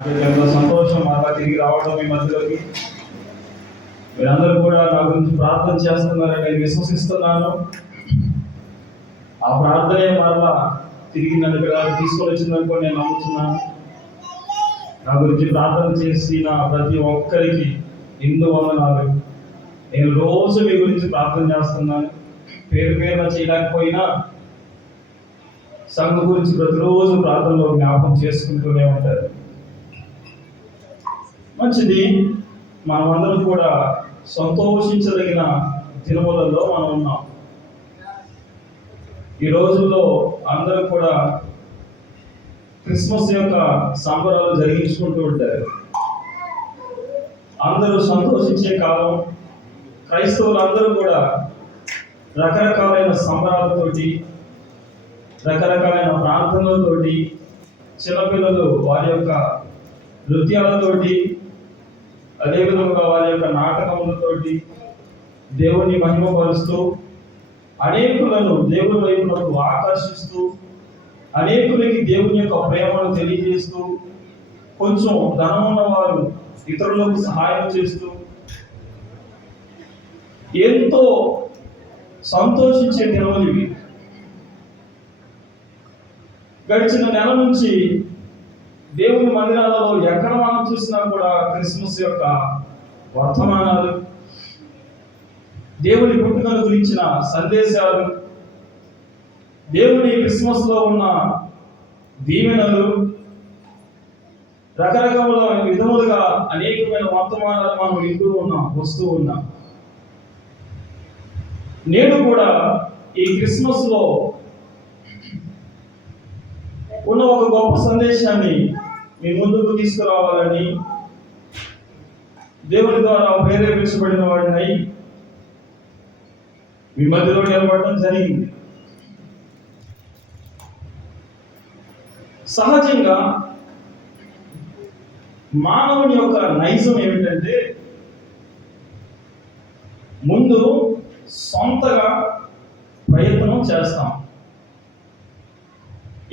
ఎంతో సంతోషం మరలా తిరిగి రావడం మీ మధ్యలోకి. మీరందరూ కూడా నా గురించి ప్రార్థన చేస్తున్నారని నేను విశ్వసిస్తున్నాను. ఆ ప్రార్థనే మరలా తిరిగి నన్ను పిల్లలు తీసుకొని వచ్చిందనుకో నేను నమ్ముతున్నాను. నా గురించి ప్రార్థన చేసిన ప్రతి ఒక్కరికి ఎన్నో వందనాలు. నేను రోజు మీ గురించి ప్రార్థన చేస్తున్నాను. పేరు పేరున చేయలేకపోయినా సంఘం గురించి ప్రతిరోజు ప్రార్థనలో జ్ఞాపకం చేసుకుంటూనే ఉంటారు. మంచిది. మనమందరం కూడా సంతోషించదగిన దినములలో మనం ఉన్నాం. ఈ రోజుల్లో అందరూ కూడా క్రిస్మస్ యొక్క సంబరాలు జరిగించుకుంటూ ఉంటారు. అందరూ సంతోషించే కాలం. క్రైస్తవులందరూ కూడా రకరకాలైన సంబరాలతోటి, రకరకాలైన ప్రార్థనలతోటి, చిన్నపిల్లలు వారి యొక్క నృత్యాలతోటి, అదేవిధంగా వారి యొక్క నాటకములతోటి దేవుని మహిమపరుస్తూ, అనేకులను దేవుని వైపునకు ఆకర్షిస్తూ, అనేకులకి దేవుని యొక్క ప్రేమను తెలియజేస్తూ, కొంచెం ధనం ఉన్నవారు ఇతరులకు సహాయం చేస్తూ ఎంతో సంతోషించే దినములు ఇవి. గడిచిన నెల నుంచి దేవుని మందిరాలలో ఎక్కడ మనం చూసినా కూడా క్రిస్మస్ యొక్క వర్తమానాలు, దేవుని పుట్టుకను గురించిన సందేశాలు, దేవుని క్రిస్మస్ లో ఉన్న దీవెనలు, రకరకాల విధములుగా అనేకమైన వర్తమానాలు మనం వింటూ ఉన్నాం, వస్తూ ఉన్నాం. నేను కూడా ఈ క్రిస్మస్ లో ఉన్న ఒక గొప్ప సందేశాన్ని మీ ముందుకు తీసుకురావాలని దేవుని ద్వారా ప్రేరేపించబడిన వాడినై మీ మధ్యలో నిలబడటం జరిగింది. సహజంగా మానవుని యొక్క నైజం ఏమిటంటే ముందు సొంతగా ప్రయత్నం చేస్తాం.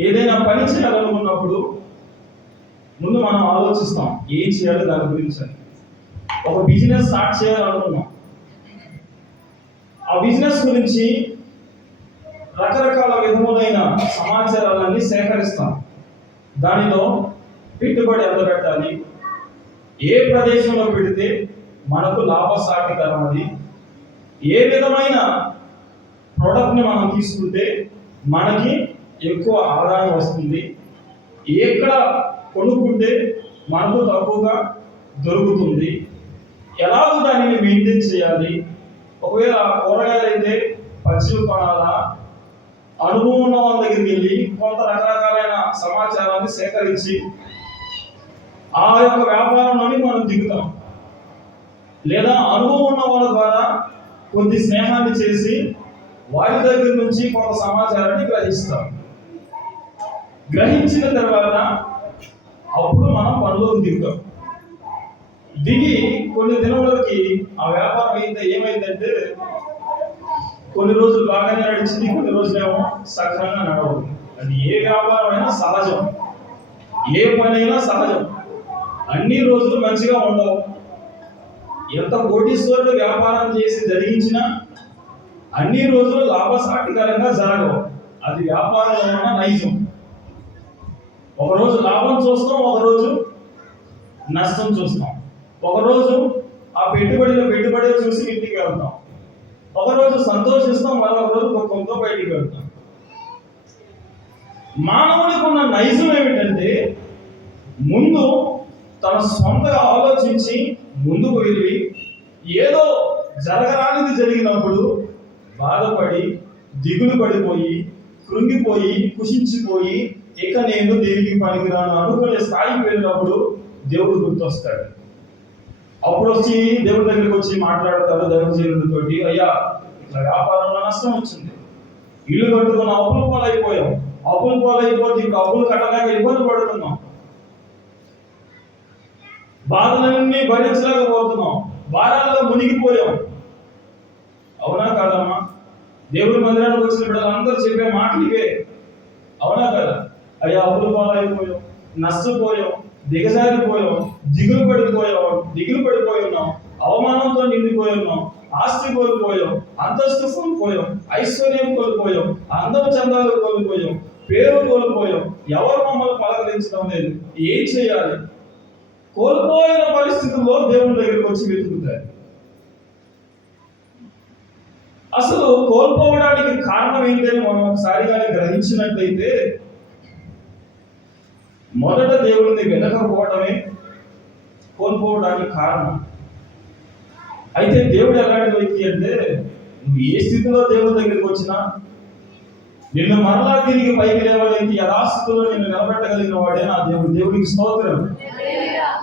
ఏదైనా పని చేయాలనుకున్నప్పుడు ముందు మనం ఆలోచిస్తాం ఏం చేయాలి దాని గురించి. ఒక బిజినెస్ స్టార్ట్ చేయాలనుకున్నాం. ఆ బిజినెస్ గురించి రకరకాల విధములైన సమాచారాలన్నీ సేకరిస్తాం. దానిలో పెట్టుబడి ఎంత పెట్టాలి, ఏ ప్రదేశంలో పెడితే మనకు లాభసాటికరమది, ఏ విధమైన ప్రోడక్ట్ని మనం తీసుకుంటే మనకి ఎక్కువ ఆదాయం వస్తుంది, ఎక్కడ కొనుక్కుంటే మనకు తక్కువగా దొరుకుతుంది, ఎలాగో దానిని మెయింటైన్ చేయాలి, ఒకవేళ కూరగాయలు అయితే పచ్చివి కొనాలా, అనుభవం ఉన్న వాళ్ళ దగ్గరికి వెళ్ళి కొంత రకరకాలైన సమాచారాన్ని సేకరించి ఆ యొక్క వ్యాపారంలోని మనం దిగుతాం. లేదా అనుభవం ఉన్న వాళ్ళ ద్వారా కొద్ది స్నేహాన్ని చేసి వారి దగ్గర నుంచి కొంత సమాచారాన్ని గ్రహిస్తాం. గ్రహించిన తర్వాత అప్పుడు మనం పనిలోకి దిగుతాం. దిగి కొన్ని దినములకి ఆ వ్యాపారం అయితే ఏమైందంటే కొన్ని రోజులు బాగానే నడిచింది, కొన్ని రోజులేమో సక్రమంగా నడవదు. అది ఏ వ్యాపారం అయినా సహజం, ఏ పని అయినా సహజం. అన్ని రోజులు మంచిగా ఉండవు. ఎంత కోటీశ్వరుడు వ్యాపారం చేసి జరిగించినా అన్ని రోజులు లాభసాటికరంగా జరగవు. అది వ్యాపారంలో ఉన్న నైజం. ఒకరోజు లాభం చూస్తాం, ఒకరోజు నష్టం చూస్తాం. ఒకరోజు ఆ పెట్టుబడి చూసి ఇంటికి వెళ్తాం, ఒకరోజు సంతోషిస్తాం, మరొక రోజు దుఃఖంతో బయటికి వెళ్తాం. మానవునికి ఉన్న నైజం ఏమిటంటే ముందు తన సొంతగా ఆలోచించి ముందుకు వెళ్ళి ఏదో జరగరానిది జరిగినప్పుడు బాధపడి, దిగులు పడిపోయి, కృంగిపోయి, కుషించిపోయి ఇక నేను దేనికి పనికిరాను అనుకునే స్థాయికి వెళ్ళినప్పుడు దేవుడు గుర్తొస్తాడు. అప్పుడు వచ్చి దేవుడి దగ్గరికి వచ్చి మాట్లాడతాడు దైవజనుడితోటి, అయ్యా ఇట్లా వ్యాపారంలో నష్టం వచ్చింది, ఇల్లు కట్టుకున్న అప్పుల పాలైపోయాం, అప్పుల పాలైపోతే ఇంకా అప్పులు కట్టలేక ఇబ్బంది పడుతున్నాం, బాధలన్నీ భరించలేకపోతున్నాం, భారాల్లో మునిగిపోయాం. అవునా కాదమ్మా? దేవుడి మందిరానికి వచ్చిన బిడ్డలు అందరూ చెప్పే మాటలు ఇవే. అవునా కదా? అయ్యా అప్పుల పాలైపోయాం, నష్టపోయాం, దిగజారిపోయాం, దిగులు పడిపోయి ఉన్నాం, అవమానంతో నిండిపోయి ఉన్నాం, ఆస్తి కోల్పోయాం, అంతస్తు కోల్పోయాం, ఐశ్వర్యం కోల్పోయాం, అందం చందాలు కోల్పోయాం, పేరు కోల్పోయాం, ఎవరు మమ్మల్ని పలకరించడం లేదు. ఏం చేయాలి? కోల్పోయిన పరిస్థితుల్లో దేవుని దగ్గరికి వచ్చి వెతుకుతారు. అసలు కోల్పోవడానికి కారణం ఏంటని మనం ఒకసారి కానీ గ్రహించినట్లయితే, మొదట దేవుడిని వెతకపోవడమే కోల్పోవడానికి కారణం. అయితే దేవుడు ఎలాంటి వ్యక్తి అంటే, నువ్వు ఏ స్థితిలో దేవుడి దగ్గరికి వచ్చినా నిన్ను మరలా తిరిగి పైకి లేవడానికి యథాస్థితిలో నిన్ను నిలబెట్టగలిగిన వాడే నా దేవుడు. దేవుడికి స్తోత్రం.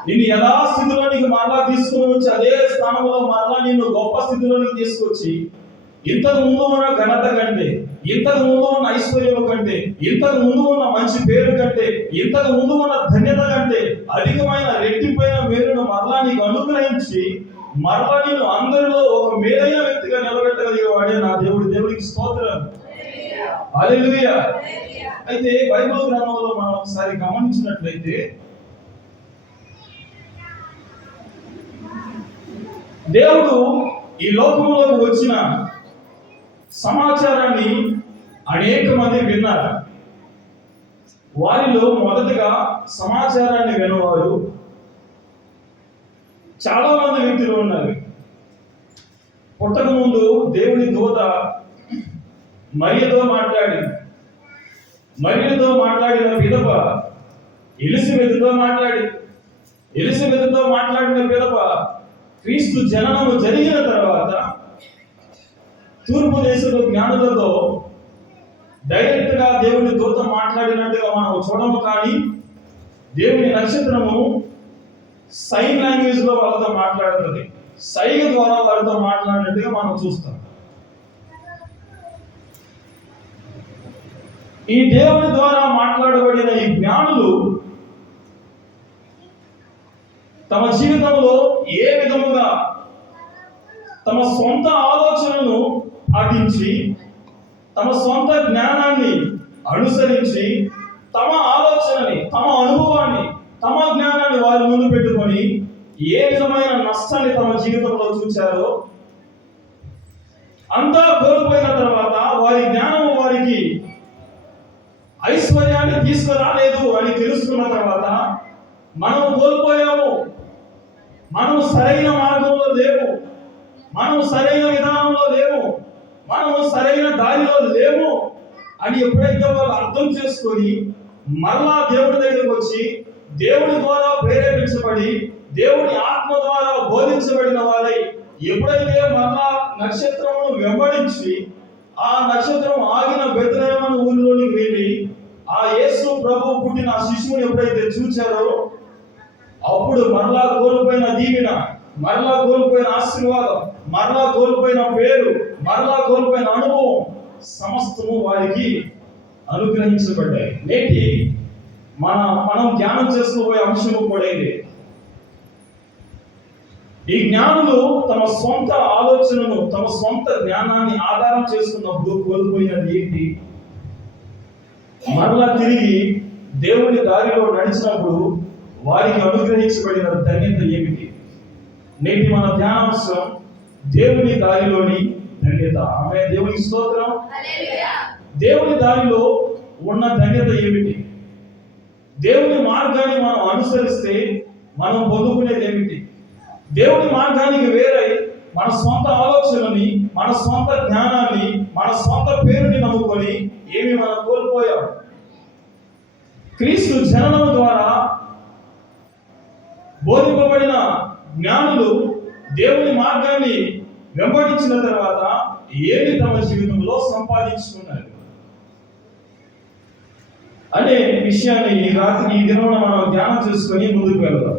నిన్ను యథాస్థితిలో నీకు మరలా తీసుకుని వచ్చి అదే స్థానంలో మరలా నిన్ను గొప్ప స్థితిలోనికి తీసుకొచ్చి ఇంతకు ముందు ఉన్న ఘనత కంటే, ఇంతకు ముందు ఉన్న ఐశ్వర్యం కంటే, ఇంతకు ముందు ఉన్న మంచి పేరు కంటే, ఇంతకు ముందు ఉన్న ధన్యత కంటే అధికమైన రెట్టింపైన మేలును మరలా నీకు అనుగ్రహించి మరలా నేను అందరిలో ఒక మేలైన వ్యక్తిగా నిలబెట్టగలిగే వాడే నా దేవుడు. దేవుడికి స్తోత్రం. హల్లెలూయా. అయితే బైబిల్ గ్రంథంలో మనం ఒకసారి గమనించినట్లయితే, దేవుడు ఈ లోకంలోకి వచ్చిన సమాచారాన్ని అనేక మంది విన్నారు. వారిలో మొదటగా సమాచారాన్ని వినవారు చాలా మంది వ్యక్తులు ఉన్నారు. పుట్టక ముందు దేవుని దూత మరియతో మాట్లాడిన పిదప ఎలిజబెతుతో మాట్లాడిన పిదప క్రీస్తు జననము జరిగిన తర్వాత తూర్పు దేశంలో జ్ఞానులతో డైరెక్ట్ గా దేవుని దూత మాట్లాడినట్టుగా మనం చూడము. కానీ దేవుని నక్షత్రము సైన్ లాంగ్వేజ్ లో వాళ్ళతో మాట్లాడుతుంది, సైగ ద్వారా వారితో మాట్లాడినట్టుగా మనం చూస్తాం. ఈ దేవుని ద్వారా మాట్లాడబడిన ఈ జ్ఞానులు తమ జీవితంలో ఏ విధముగా తమ సొంత ఆలోచనను పాటించి, తమ సొంత జ్ఞానాన్ని అనుసరించి, తమ ఆలోచనని, తమ అనుభవాన్ని, తమ జ్ఞానాన్ని వారి ముందు పెట్టుకొని ఏ విధమైన నష్టాన్ని తమ జీవితంలో చూచారో అంతా కోల్పోయిన తర్వాత వారి జ్ఞానం వారికి ఐశ్వర్యాన్ని తీసుకురాలేదు అని తెలుసుకున్న తర్వాత, మనం కోల్పోయాము, మనం సరైన మార్గంలో లేము, మనం సరైన విధానంలో లేము, మనము సరైన దారిలో లేము అని ఎప్పుడైతే వాళ్ళు అర్థం చేసుకొని మరలా దేవుడి దగ్గరకు వచ్చి దేవుడి ద్వారా ప్రేరేపించబడి దేవుడి ఆత్మ ద్వారా బోధించబడిన వారై ఎప్పుడైతే మరలా నక్షత్రమును వెంబడించి ఆ నక్షత్రం ఆగిన బెత్లెహేము ఊరిలోనికి వెళ్ళి ఆ యేసు ప్రభు పుట్టిన శిశువుని ఎప్పుడైతే చూచారో, అప్పుడు మరలా కోల్పోయిన దీవెన, మరలా కోల్పోయిన ఆశీర్వాదం, మరలా కోల్పోయిన పేరు, మరలా కోల్పోయిన అనుభవం సమస్తము వారికి అనుగ్రహించబడ్డాయి. నేటి మనం జ్ఞానం చేసుకోబోయే అంశము కూడా ఇది. ఈ జ్ఞానులు తమ సొంత ఆలోచనను, తమ సొంత జ్ఞానాన్ని ఆధారం చేసుకున్నప్పుడు కోల్పోయినది ఏంటి? మరలా తిరిగి దేవుని దారిలో నడిచినప్పుడు వారికి అనుగ్రహించబడిన ధన్యత ఏమిటి? నేటి మన ధ్యానాంశం దేవుని దారిలోని ధన్యత. ఆమె దేవుని స్తోత్రం. దేవుని దారిలో ఉన్న ధన్యత ఏమిటి? దేవుని మార్గాన్ని మనం అనుసరిస్తే మనం పొందుకునేది ఏమిటి? దేవుని మార్గానికి వేరై మన సొంత ఆలోచనని, మన సొంత జ్ఞానాన్ని, మన సొంత పేరుని నమ్ముకొని ఏమి మనం కోల్పోయాం. క్రీస్తు జననం ద్వారా బోధింపబడిన జ్ఞానులు దేవుని మార్గాన్ని వెంబడించిన తర్వాత ఏమి తమ జీవితంలో సంపాదించుకున్నారు అనే విషయాన్ని ఈ దినమున మనం ధ్యానం చేసుకొని ముందుకు వెళ్దాం.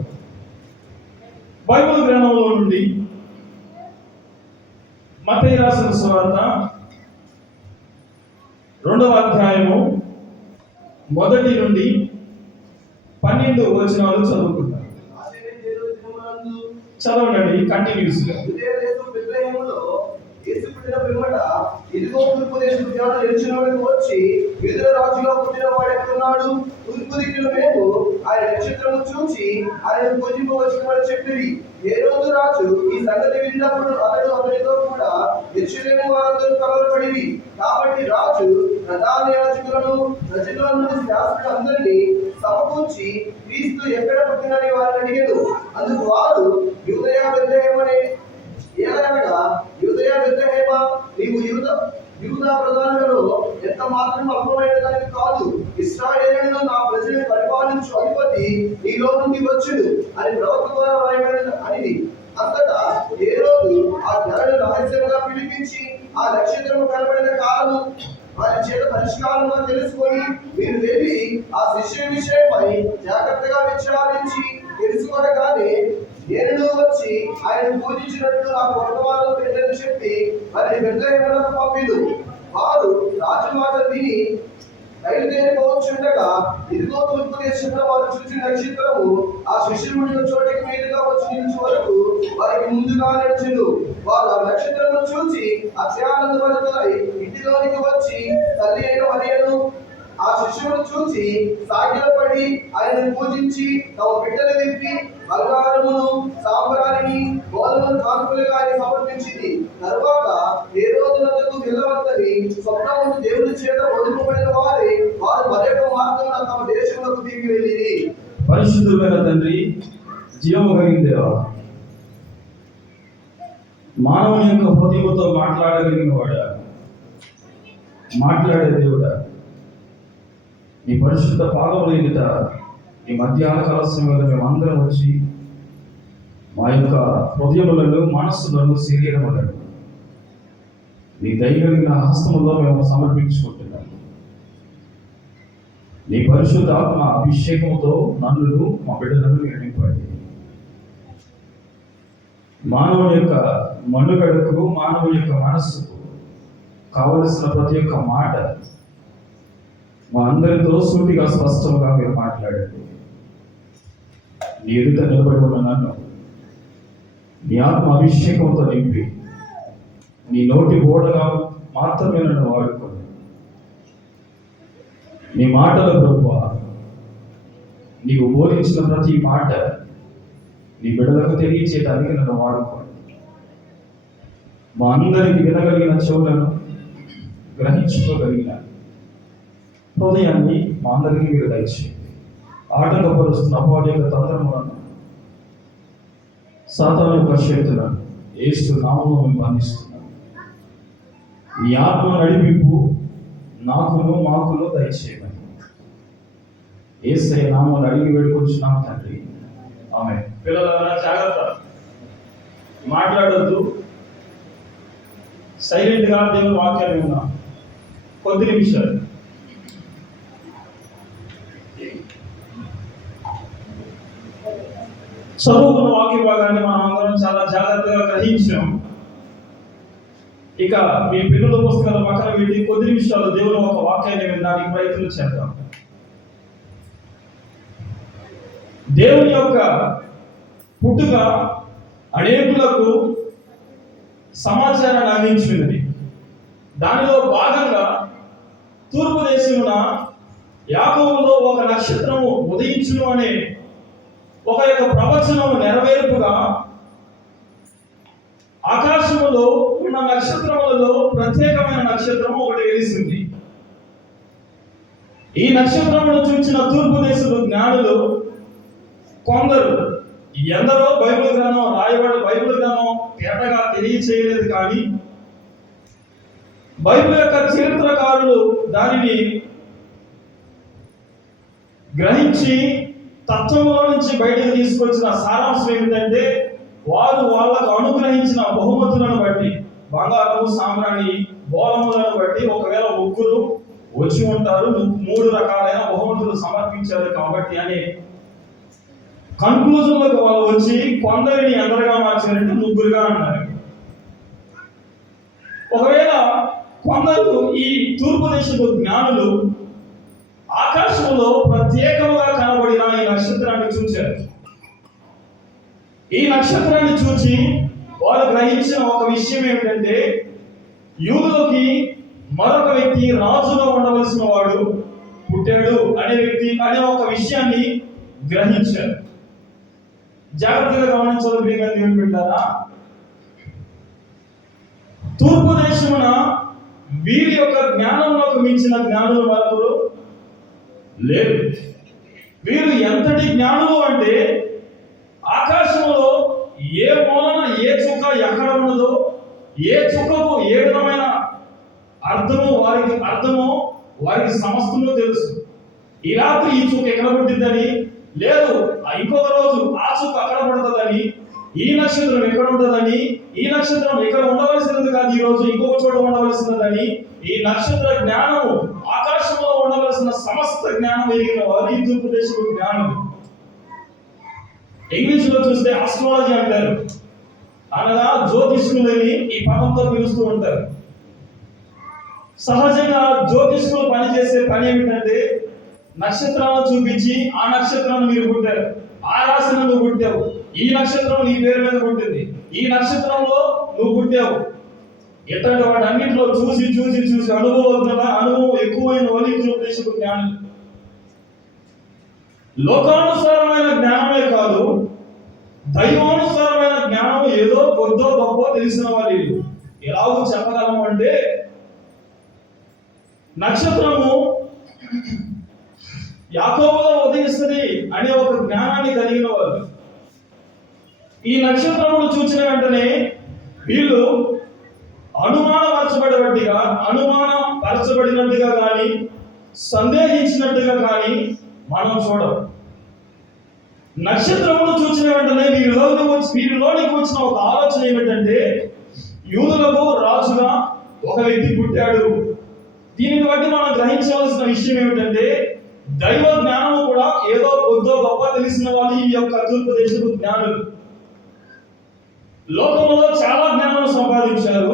బైబిల్ గ్రంథంలో నుండి మత్తయి రాసిన సువార్త 2వ అధ్యాయము 1 నుండి 12 వచనాలు చదువుకుంటాం. చదవండి కంటిన్యూస్ గా. ఇదిగో తూర్పు దేశపు జ్ఞానం నిలిచిన వాడికి వచ్చి యూదుల రాజుగా పుట్టిన వాడు ఎక్కడున్నాడు? తూర్పు దిక్కున మేము ఆయన నక్షత్రము చూచి ఆయన పూజింపవచ్చునని చెప్పిరి. హేరోదు రాజు ఈ సంగతి విన్నప్పుడు అతడు అతనితో కూడా యెరూషలేము వారందరూ కలవరపడిరి. కాబట్టి రాజు ప్రధాన యాజకులను ప్రజల నుండి శాస్త్రులందరినీ సమకూర్చి క్రీస్తు ఎక్కడ పుట్టినని వారిని అడిగారు. అందుకు వారు యూదయ బెత్లెహేమనే ఏలయనగా యూదయ బెత్లెహేమా, నీవు యూదా ప్రధానులలో ఎంత మాత్రం అల్పమైన దానికి కాదు, ఇశ్రాయేలును నా ప్రజలను పరిపాలించు అధిపతి నీలో నుండి వచ్చును అని ప్రవక్త ద్వారా రాయబడిన అని. అంతటా హేరోదు ఆ జ్ఞానులను రహస్యంగా పిలిపించి ఆ నక్షత్రము కనబడిన కాలము వారి చేత పరిష్కారంగా తెలుసుకొని, మీరు వెళ్ళి ఆ శిష్యుని విషయమై జాగ్రత్తగా విచారించి తెలుసుకొనగానే నేను వచ్చి ఆయన పూజించినట్టు నాకు వర్తమానం పెట్టని చెప్పి వారిని బెత్లెహేమునకు పంపిదు. వారు రాజు మాట విని బయలుదేరిపోవచ్చుండగా ఇదిగో తూర్పు దేశంలో వారు చూసిన నక్షత్రము ఆ శిష్యుల చోటికి మీదుగా వచ్చి నిలిచే వరకు వారికి ముందుగా నడిచెను. వారు ఆ నక్షత్రమును చూసి అత్యానందభరితులై ఇంటిలోనికి వచ్చి తల్లి అయిన మరియను ఆ శిష్యులను చూసి సాగిలపడి ఆయనను పూజించి తమ బిడ్డలు విప్పి బంగారమును సాంబ్రాణిని గోధుమను కానుకలుగా ఆయన సమర్పించింది. తరువాత హేరోదునకు వెళ్ళవద్దని స్వప్నమును దేవుని చేత వదిలిపబడిన వారు మరొక మార్గంలో తమ దేశంలోకి తిరిగి వెళ్ళిరి. పరిశుద్ధమైన తండ్రి, జీవము కలిగిన దేవా, మానవుని యొక్క హృదయంతో మాట్లాడగలిగిన వాడా, మాట్లాడే దేవుడా, నీ పరిశుద్ధ పాదముల ఎదుట ఈ మధ్యాహ్న కాల సమయంలో మేమందరం వచ్చి మా యొక్క హృదయములను, మనస్సులను, శరీరములను నీ దయగలిగిన హస్తములో మేము సమర్పించుకుంటున్నాము. నీ పరిశుద్ధ ఆత్మ అభిషేకముతో నన్ను మా బిడ్డలను నింపండి. మానవుని యొక్క మనుగడకు, మానవుని యొక్క మనస్సుకు కావలసిన ప్రతి ఒక్క మాట మా అందరితో సూటిగా స్పష్టంగా మీరు మాట్లాడండి. నీ ఎదుట నిలబడి ఉన్న నన్ను నీ ఆత్మ అభిషేకంతో నింపి నీ నోటి బోడగా మాత్రమే నన్ను వాడుకోండి. నీ మాటల ప్రభువా, నీవు బోధించిన ప్రతి మాట నీ బిడ్డలకు తెలియచేయడానికి నన్ను వాడుకోండి. మా అందరికి వినగలిగిన చెవులను, గ్రహించుకోగలిగిన హృదయాన్ని మా అందరికీ మీరు దయచేయండి. ఆటంకపరుస్తున్న అపవాది యొక్క తంత్రములను, సాతాను యొక్క శక్తులను యేసు నామములో మేము బంధిస్తున్నాం. నీ ఆత్మ నడిపింపు నాకును మాకును దయచేయమని యేసయ్య నామములో అడిగి వేడుకొంచున్నాము తండ్రి, ఆమేన్. పిల్లలారా జాగ్రత్త, మాట్లాడొద్దు, సైలెంట్గా దేవుని వాక్యాన్ని విన్నాం. కొద్ది నిమిషాలు చదువుకున్న వాక్య భాగాన్ని మనం అందరం చాలా జాగ్రత్తగా గ్రహించాం. ఇక మీ పిల్లల పుస్తకాల పక్కన పెట్టి కొద్ది నిమిషాలు దేవుని ఒక వాక్యాన్ని వినడానికి ప్రయత్నం చేద్దాం. దేవుని యొక్క పుట్టుక అనేకులకు సమాచారాన్ని అందించినది. దానిలో భాగంగా తూర్పు దేశమున యాకోబులో ఒక నక్షత్రము ఉదయించును అనే ఒక యొక్క ప్రవచనము నెరవేర్పుగా ఆకాశములో ఉన్న నక్షత్రములలో ప్రత్యేకమైన నక్షత్రము ఒకటి వెలిసింది. ఈ నక్షత్రమును చూసిన తూర్పు దేశపు జ్ఞానులు కొందరు, ఎందరో బైబిల్ గ్రంథం రాయబడి బైబిల్ గ్రంథం తేటగా తెలియచేయలేదు, కానీ బైబిల్ యొక్క చరిత్రకారులు దానిని గ్రహించి తత్వంలో నుంచి బయటకు తీసుకొచ్చిన సారాంశం ఏమిటంటే, వారు వాళ్ళకు అనుగ్రహించిన బహుమతులను బట్టి, బంగారము, సాంబ్రాణి, బోలములను బట్టి ఒకవేళ ముగ్గురు వచ్చి ఉంటారు, 3 రకాలైన బహుమతులు సమర్పించారు కాబట్టి అనే కన్క్లూజన్లకు వాళ్ళు వచ్చి కొందరిని ఎందరుగా మార్చారంటే ముగ్గురుగా అన్నారు. ఒకవేళ కొందరు ఈ తూర్పు దేశపు జ్ఞానులు ఆకాశంలో ప్రత్యేకంగా కనబడిన ఈ నక్షత్రాన్ని చూశారు. ఈ నక్షత్రాన్ని చూసి వారు గ్రహించిన ఒక విషయం ఏమిటంటే, యూదులకి మరొక వ్యక్తి రాజుగా ఉండవలసిన వాడు పుట్టాడు అనే ఒక విషయాన్ని గ్రహించారు. జాగ్రత్తగా గమనించాలి ప్రియమైన దేవుని బిడ్డలారా. తూర్పు దేశమున వీరి యొక్క జ్ఞానంలోకి మించిన జ్ఞానులు మరొకరు లేరు. వీరు ఎంతటి జ్ఞానులు అంటే ఆకాశంలో ఏ మూలన ఏ చుక్క ఎక్కడ ఉన్నదో, ఏ చుక్కకు ఏ విధమైన అర్థమో వారికి సమస్తము తెలుసు. ఈ రాత్రి ఈ చుక్క ఎక్కడ పుట్టిందని, లేదు ఇంకొక రోజు ఆ చుక్క అక్కడ పడుతుందని, ఈ నక్షత్రం ఎక్కడ ఉంటుందని, ఈ నక్షత్రం ఎక్కడ ఉండవలసినది కాదు ఈ రోజు ఇంకొక చోట ఉండవలసినదని, ఈ నక్షత్ర జ్ఞానము ఆకాశంలో ఉండవలసిన సమస్త జ్ఞానం ఎరిగిన వారు ఈ తూర్పు దేశపు జ్ఞానం. ఇంగ్లీష్ లో చూస్తే ఆస్ట్రాలజీ అంటారు, అనగా జ్యోతిష్కులని ఈ పదంతో పిలుస్తూ ఉంటారు. సహజంగా జ్యోతిష్కులు పనిచేసే పని ఏమిటంటే నక్షత్రాలను చూపించి ఆ నక్షత్రాన్ని మీరు పుట్టారు, ఆ రాశిని నువ్వు పుట్టావు, ఈ నక్షత్రం నీ పేరు మీద పుట్టింది, ఈ నక్షత్రంలో నువ్వు పుట్టావు, ఇట్లాంటి వాటి అన్నింటిలో చూసి చూసి చూసి అనుభవం ఎక్కువైన వాళ్ళు ఈ తూర్పు దేశపు జ్ఞానం. లోకానుసారమైన జ్ఞానమే కాదు, దైవానుసారమైన జ్ఞానం ఏదో కొద్దో గొప్ప తెలిసిన వాళ్ళు. ఎలాగో చెప్పగలము అంటే నక్షత్రము యాకోబులో ఉదయిస్తుంది అనే ఒక జ్ఞానాన్ని కలిగిన వాళ్ళు. ఈ నక్షత్రమును చూసిన వెంటనే వీళ్ళు అనుమానపరచబడినట్టుగా కానీ సందేహించినట్టుగా కానీ మనం చూడం. నక్షత్రమును చూసిన వెంటనే వీరిలోనికి వచ్చిన ఒక ఆలోచన ఏమిటంటే యూదులకు రాజుగా ఒక వ్యక్తి పుట్టాడు. దీనిని బట్టి మనం గ్రహించవలసిన విషయం ఏమిటంటే దైవ జ్ఞానం కూడా ఏదో కొద్దో గొప్ప తెలిసిన వాళ్ళు ఈ యొక్క తూర్పు దేశపు జ్ఞానులు. లోకంలో చాలా జ్ఞానం సంపాదించారు,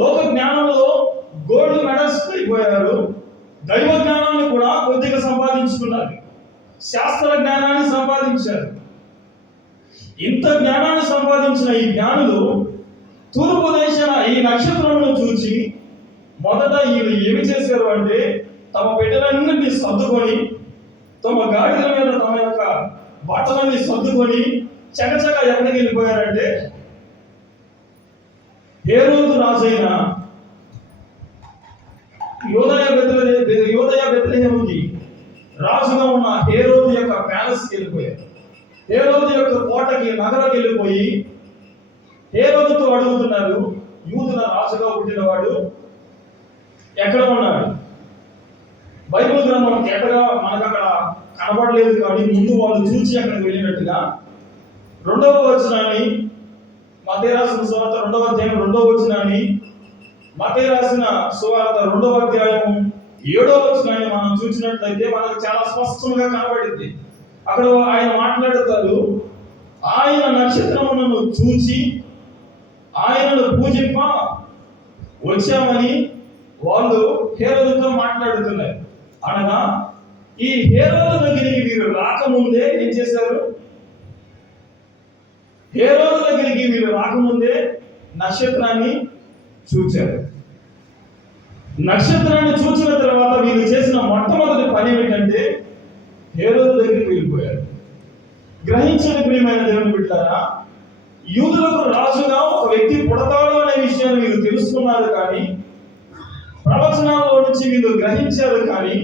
లోక జ్ఞానంలో గోల్డ్ మెడల్స్ అయిపోయారు. దైవ జ్ఞానాన్ని కూడా కొద్దిగా సంపాదించుకున్నారు, శాస్త్ర జ్ఞానాన్ని సంపాదించారు. ఇంత జ్ఞానాన్ని సంపాదించిన ఈ జ్ఞానులు తూర్పు దేశాన ఈ నక్షత్రమును చూచి మొదట వీళ్ళు ఏమి చేశారు అంటే తమ బిడ్డలన్నింటినీ సర్దుకొని, తమ గాడిదల మీద తమ యొక్క బట్టలన్నీ సర్దుకొని చకచక ఎక్కడికి వెళ్ళిపోయారంటే హేరోదు రాజైన యోదయ బెత్లెహేముకి రాజుగా ఉన్న హేరోదు యొక్క ప్యాలెస్కి వెళ్ళిపోయారు. హేరోదు యొక్క కోటకి నగరకి వెళ్ళిపోయి హేరోదుతో అడుగుతున్నారు, యూదుల రాజుగా పుట్టినవాడు ఎక్కడ ఉన్నాడు? బైబిల్ గ్రంథం ఎక్కడగా మనకు అక్కడ కనబడలేదు, కానీ ముందు వాళ్ళు చూసి అక్కడికి వెళ్ళినట్టుగా 2వ వచనాన్ని మత్తయి రాసిన సువార్త 2వ అధ్యాయం 2వ వచనాన్ని, మత్తయి రాసిన సువార్త 2వ అధ్యాయం 7వ వచనాన్ని మనం చూసినట్లయితే మనకు చాలా స్పష్టంగా కనబడింది. అక్కడ ఆయన మాట్లాడతారు, ఆయన నక్షత్రములను చూచి ఆయనను పూజింప వచ్చామని వాళ్ళు హేరోదుతో మాట్లాడుతున్నారు. అనగా ఈ హేరోదు దగ్గరికి వీరు రాకముందే ఏం చేశారు? హేరోదు దగ్గరికి వీరు రాకముందే నక్షత్రాన్ని చూచారు. నక్షత్రాన్ని చూసిన తర్వాత వీళ్ళు చేసిన మొట్టమొదటి పని ఏమిటంటే హేరోదు దగ్గరికి వెళ్ళిపోయారు. గ్రహించని ప్రియమైన దేవుని బిడ్డలారా, యూదులకు రాజుగా ఒక వ్యక్తి పుడతాడు అనే విషయాన్ని వీరు తెలుసుకున్నారు, కానీ ప్రవచనాల్లో నుంచి వీళ్ళు గ్రహించారు. కానీ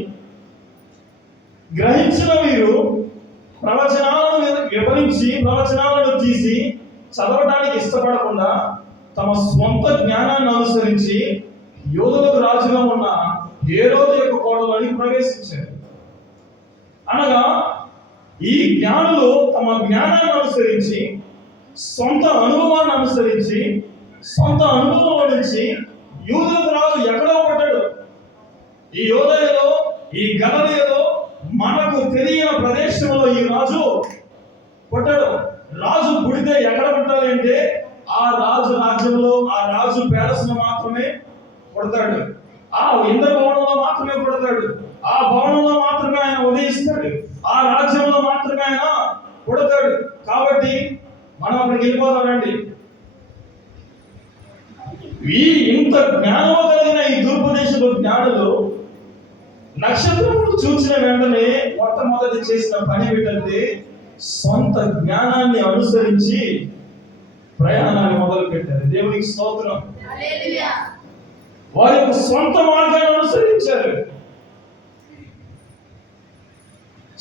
గ్రహించిన వీరు ప్రవచనాలను వివరించి ప్రవచనాలను తీసి చదవడానికి ఇష్టపడకుండా తమ స్వంత జ్ఞానాన్ని అనుసరించి యూదులకు రాజుగా ఉన్న హేరోదు యొక్క కోటలోకి ప్రవేశించారు. అనగా ఈ జ్ఞానులు తమ జ్ఞానాన్ని అనుసరించి, సొంత అనుభవాన్ని అనుసరించి, సొంత అనుభవం నుంచి యూదులకు రాజు ఎక్కడో పడ్డాడు, ఈ యోదయలో, ఈ గలిలయలో, మనకు తెలియని ప్రదేశంలో ఈ రాజు పుట్టాడు. రాజు పుడితే ఎక్కడ పుట్టాలి అంటే ఆ రాజు రాజ్యంలో, ఆ రాజు ప్యాలెస్ లో మాత్రమే పుడతాడు, ఆ ఇంద్ర భవనంలో మాత్రమే పుడతాడు, ఆ భవనంలో మాత్రమే ఆయన ఉదయిస్తాడు, ఆ రాజ్యంలో మాత్రమే ఆయన పుడతాడు. కాబట్టి మనం అక్కడికి వెళ్ళిపోతామండి. ఈ ఇంత ఇంత జ్ఞానము కలిగిన ఈ తూర్పు దేశపు జ్ఞానులు నక్షత్రములు చూసిన వెంటనే మొట్టమొదటి చేసిన పని ఏంటంటే సొంత జ్ఞానాన్ని అనుసరించి ప్రయాణాన్ని మొదలు పెట్టారు. దేవునికి స్తోత్రం. వారి యొక్క సొంత మార్గాన్ని అనుసరించారు.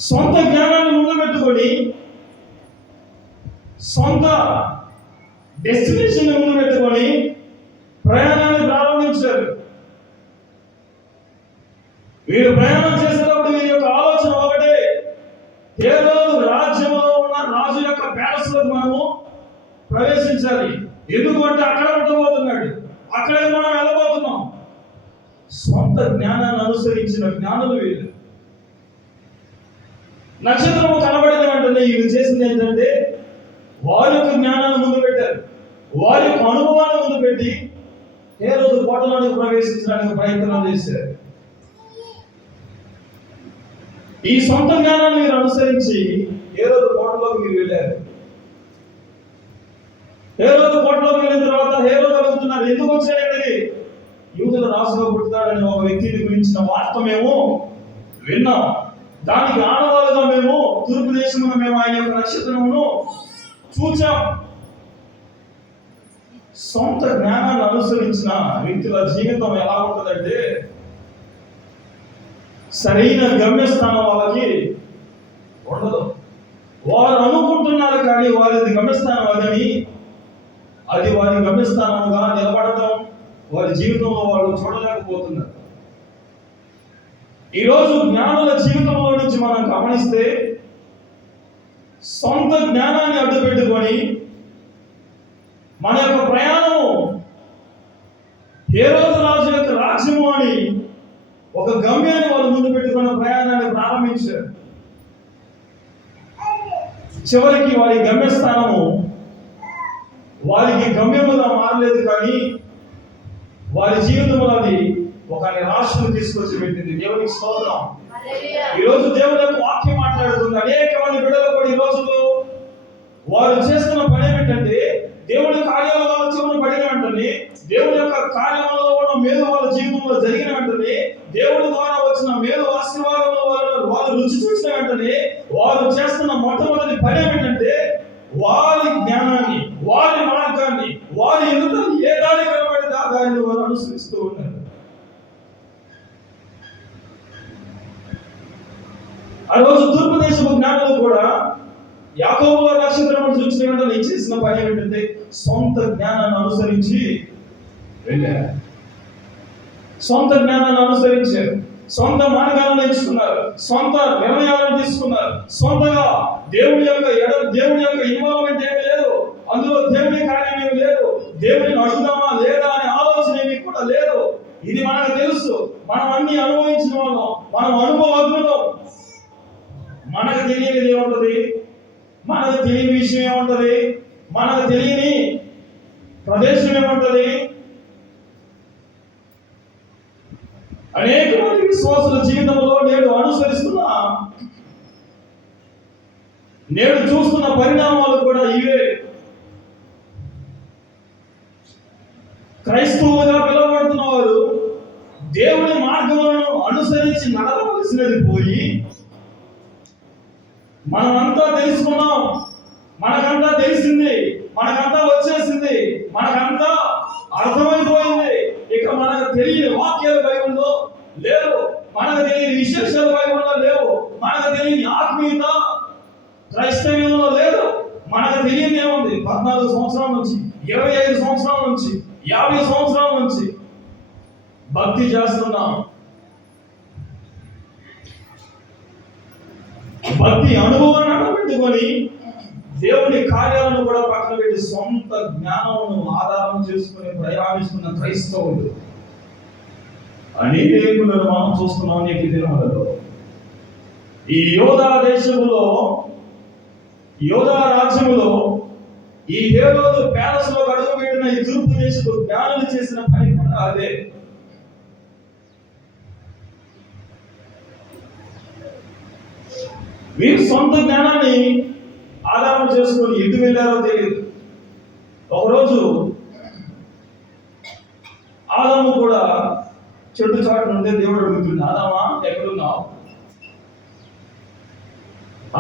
సొంత జ్ఞానాన్ని ముందు పెట్టుకొని సొంత డెస్టినేషన్ ముందు పెట్టుకొని ప్రయాణాన్ని ప్రారంభించారు. వీరు ప్రయాణం చేసేటప్పుడు వీరి యొక్క ఆలోచన ఒకటే, హేరోదు రాజ్యంలో ఉన్న రాజు యొక్క ప్యాలెస్ లోకి మనము ప్రవేశించాలి. ఎందుకంటే అక్కడ ఉండబోతున్నాడు, అక్కడే మనం వెళ్ళబోతున్నాం. సొంత జ్ఞానాన్ని అనుసరించిన జ్ఞానులు వీళ్ళు. నక్షత్రము కనబడిన వెంటనే వీళ్ళు చేసింది ఏంటంటే వారి యొక్క జ్ఞానాన్ని ముందు పెట్టారు, వారి యొక్క అనుభవాన్ని ముందు పెట్టి హేరోదు కోటలోనికి ప్రవేశించడానికి ప్రయత్నం చేశారు. ఈ సొంత జ్ఞానాన్ని మీరు అనుసరించి హేరోదు కోటలోకి మీరు వెళ్ళారు. హేరోదు కోటలోకి వెళ్ళిన తర్వాత హేరోదు అడుగుతున్నారు, ఎందుకు వచ్చాడు ఇక్కడికి? యూదుల రాజుగా పుడతాడని ఒక వ్యక్తిని గురించిన వార్త మేము విన్నాం. దానికి ఆనవాలుగా మేము తూర్పు దేశంలో మేము ఆయన యొక్క నక్షత్రమును చూచాం. సొంత జ్ఞానాన్ని అనుసరించిన వ్యక్తుల జీవితం ఎలా ఉంటుందంటే సరైన గమ్యస్థానం వాళ్ళకి ఉండదు. వారు అనుకుంటున్నారు కానీ వారిది గమ్యస్థానం అదని, అది వారి గమ్యస్థానంగా నిలబడటం వారి జీవితంలో వాళ్ళు చూడలేకపోతున్నారు. ఈరోజు జ్ఞానుల జీవితంలో నుంచి మనం గమనిస్తే సొంత జ్ఞానాన్ని అడ్డు పెట్టుకొని మన యొక్క ప్రయాణము హేరోదు రాజు యొక్క రాజ్యము అని ఒక గమ్యాన్ని వాళ్ళు ముందు పెట్టుకున్న ప్రయాణాన్ని ప్రారంభించారు. చివరికి వారి గమ్యస్థానము వారికి గమ్యముగా మారలేదు, కానీ వారి జీవితంలో అది ఒక నిరాశను తీసుకొచ్చి పెట్టింది. దేవునికి స్తోత్రం. ఈరోజు దేవుని యొక్క వాక్యం మాట్లాడుతుంది. అనేక మంది బిడ్డలు కూడా ఈ రోజుల్లో వారు చేస్తున్న పని ఏమిటంటే దేవుడి కార్యాల వాళ్ళ చెవును పడిన వెంటనే, దేవుడి యొక్క కార్యంలో ఉన్న మేలు వాళ్ళ జీవితంలో జరిగిన వెంటనే, దేవుడి ద్వారా వచ్చిన మేలు ఆశీర్వాదంలో వాళ్ళు రుచి చూసిన వెంటనే వారు చేస్తున్న మొట్టమొదటి పని ఏమిటంటే వారి జ్ఞానాన్ని, వారి మార్గాన్ని, వారి ఎదుట ఏ దారి కనబడితే ఆ దారిని వారు అనుసరిస్తూ ఉన్నారు. ఆ రోజు తూర్పు దేశపు జ్ఞానులు కూడా యాకోబుల నక్షత్రమును చూసిన వెంటనే చేసిన పని ఏమిటంటే సొంత జ్ఞానాన్ని అనుసరించి వెళ్ళారు. సొంత జ్ఞానాన్ని అనుసరించారు, సొంత మార్గాలను ఎంచుకున్నారు, సొంత నిర్ణయాలను తీసుకున్నారు. సొంతగా దేవుని యొక్క ఇన్వాల్వ్మెంట్ ఏమీ లేదు, అందులో దేవుని కార్యం ఏమి లేదు, దేవుడిని అడుగుదామా లేదా అనే ఆలోచన ఏమి కూడా లేదు. ఇది మనకు తెలుసు, మనం అన్ని అనుభవించిన వాళ్ళం, మనం అనుభవజ్ఞులం. మనకు తెలియనిది ఏముంటది, మనకు తెలియని విషయం ఏముంటది, మనకు తెలియని ప్రదేశం ఏముంటది. అనేక మంది విశ్వాసుల జీవితంలో నేడు చూస్తున్న పరిణామాలు కూడా ఇవే. క్రైస్తవులుగా పిలువబడుతున్న వారు దేవుని మార్గములను అనుసరించి నడవలసినది పోయి, మనమంతా తెలుసుకున్నాం, మనకంతా తెలిసింది, మనకంతా వచ్చేసింది, మనకంతా అర్థమైపోయింది, ఇక మనకు తెలియని వాక్యాలు బైబిల్లో లేవు, మనకు తెలియని విశేషాలు బైబిల్లో లేవు, మనకు తెలియని ఆత్మీయత క్రైస్తవ్యంలో లేదు. మనకు తెలియని ఏముంది? 14 సంవత్సరాల నుంచి, 25 సంవత్సరాల నుంచి, 50 సంవత్సరాల నుంచి భక్తి చేస్తున్నాం. భక్తి అనుభవాన్ని అడగబెట్టుకొని దేవుని కార్యాలను కూడా పక్కన పెట్టి సొంత జ్ఞానమును ఆధారం చేసుకుని ప్రయాణిస్తున్న క్రైస్తవులు అనేకులను మనం చూస్తున్నాం. నేటి దినములలో ఈ యోధా దేశములో, యోధా రాజ్యములో ఈ హేరోదు ప్యాలెస్ లో అడుగుపెట్టిన ఈ తూర్పు దేశపు జ్ఞానులు చేసిన పని కూడా అదే. వీరు సొంత జ్ఞానాన్ని ఆధారం చేసుకొని ఎటు వెళ్ళారో తెలియదు. ఒకరోజు ఆదాము కూడా చెట్టు చాటు నుండి దేవుడు అడుగుతుంది, ఆదామా ఎక్కడున్నావు?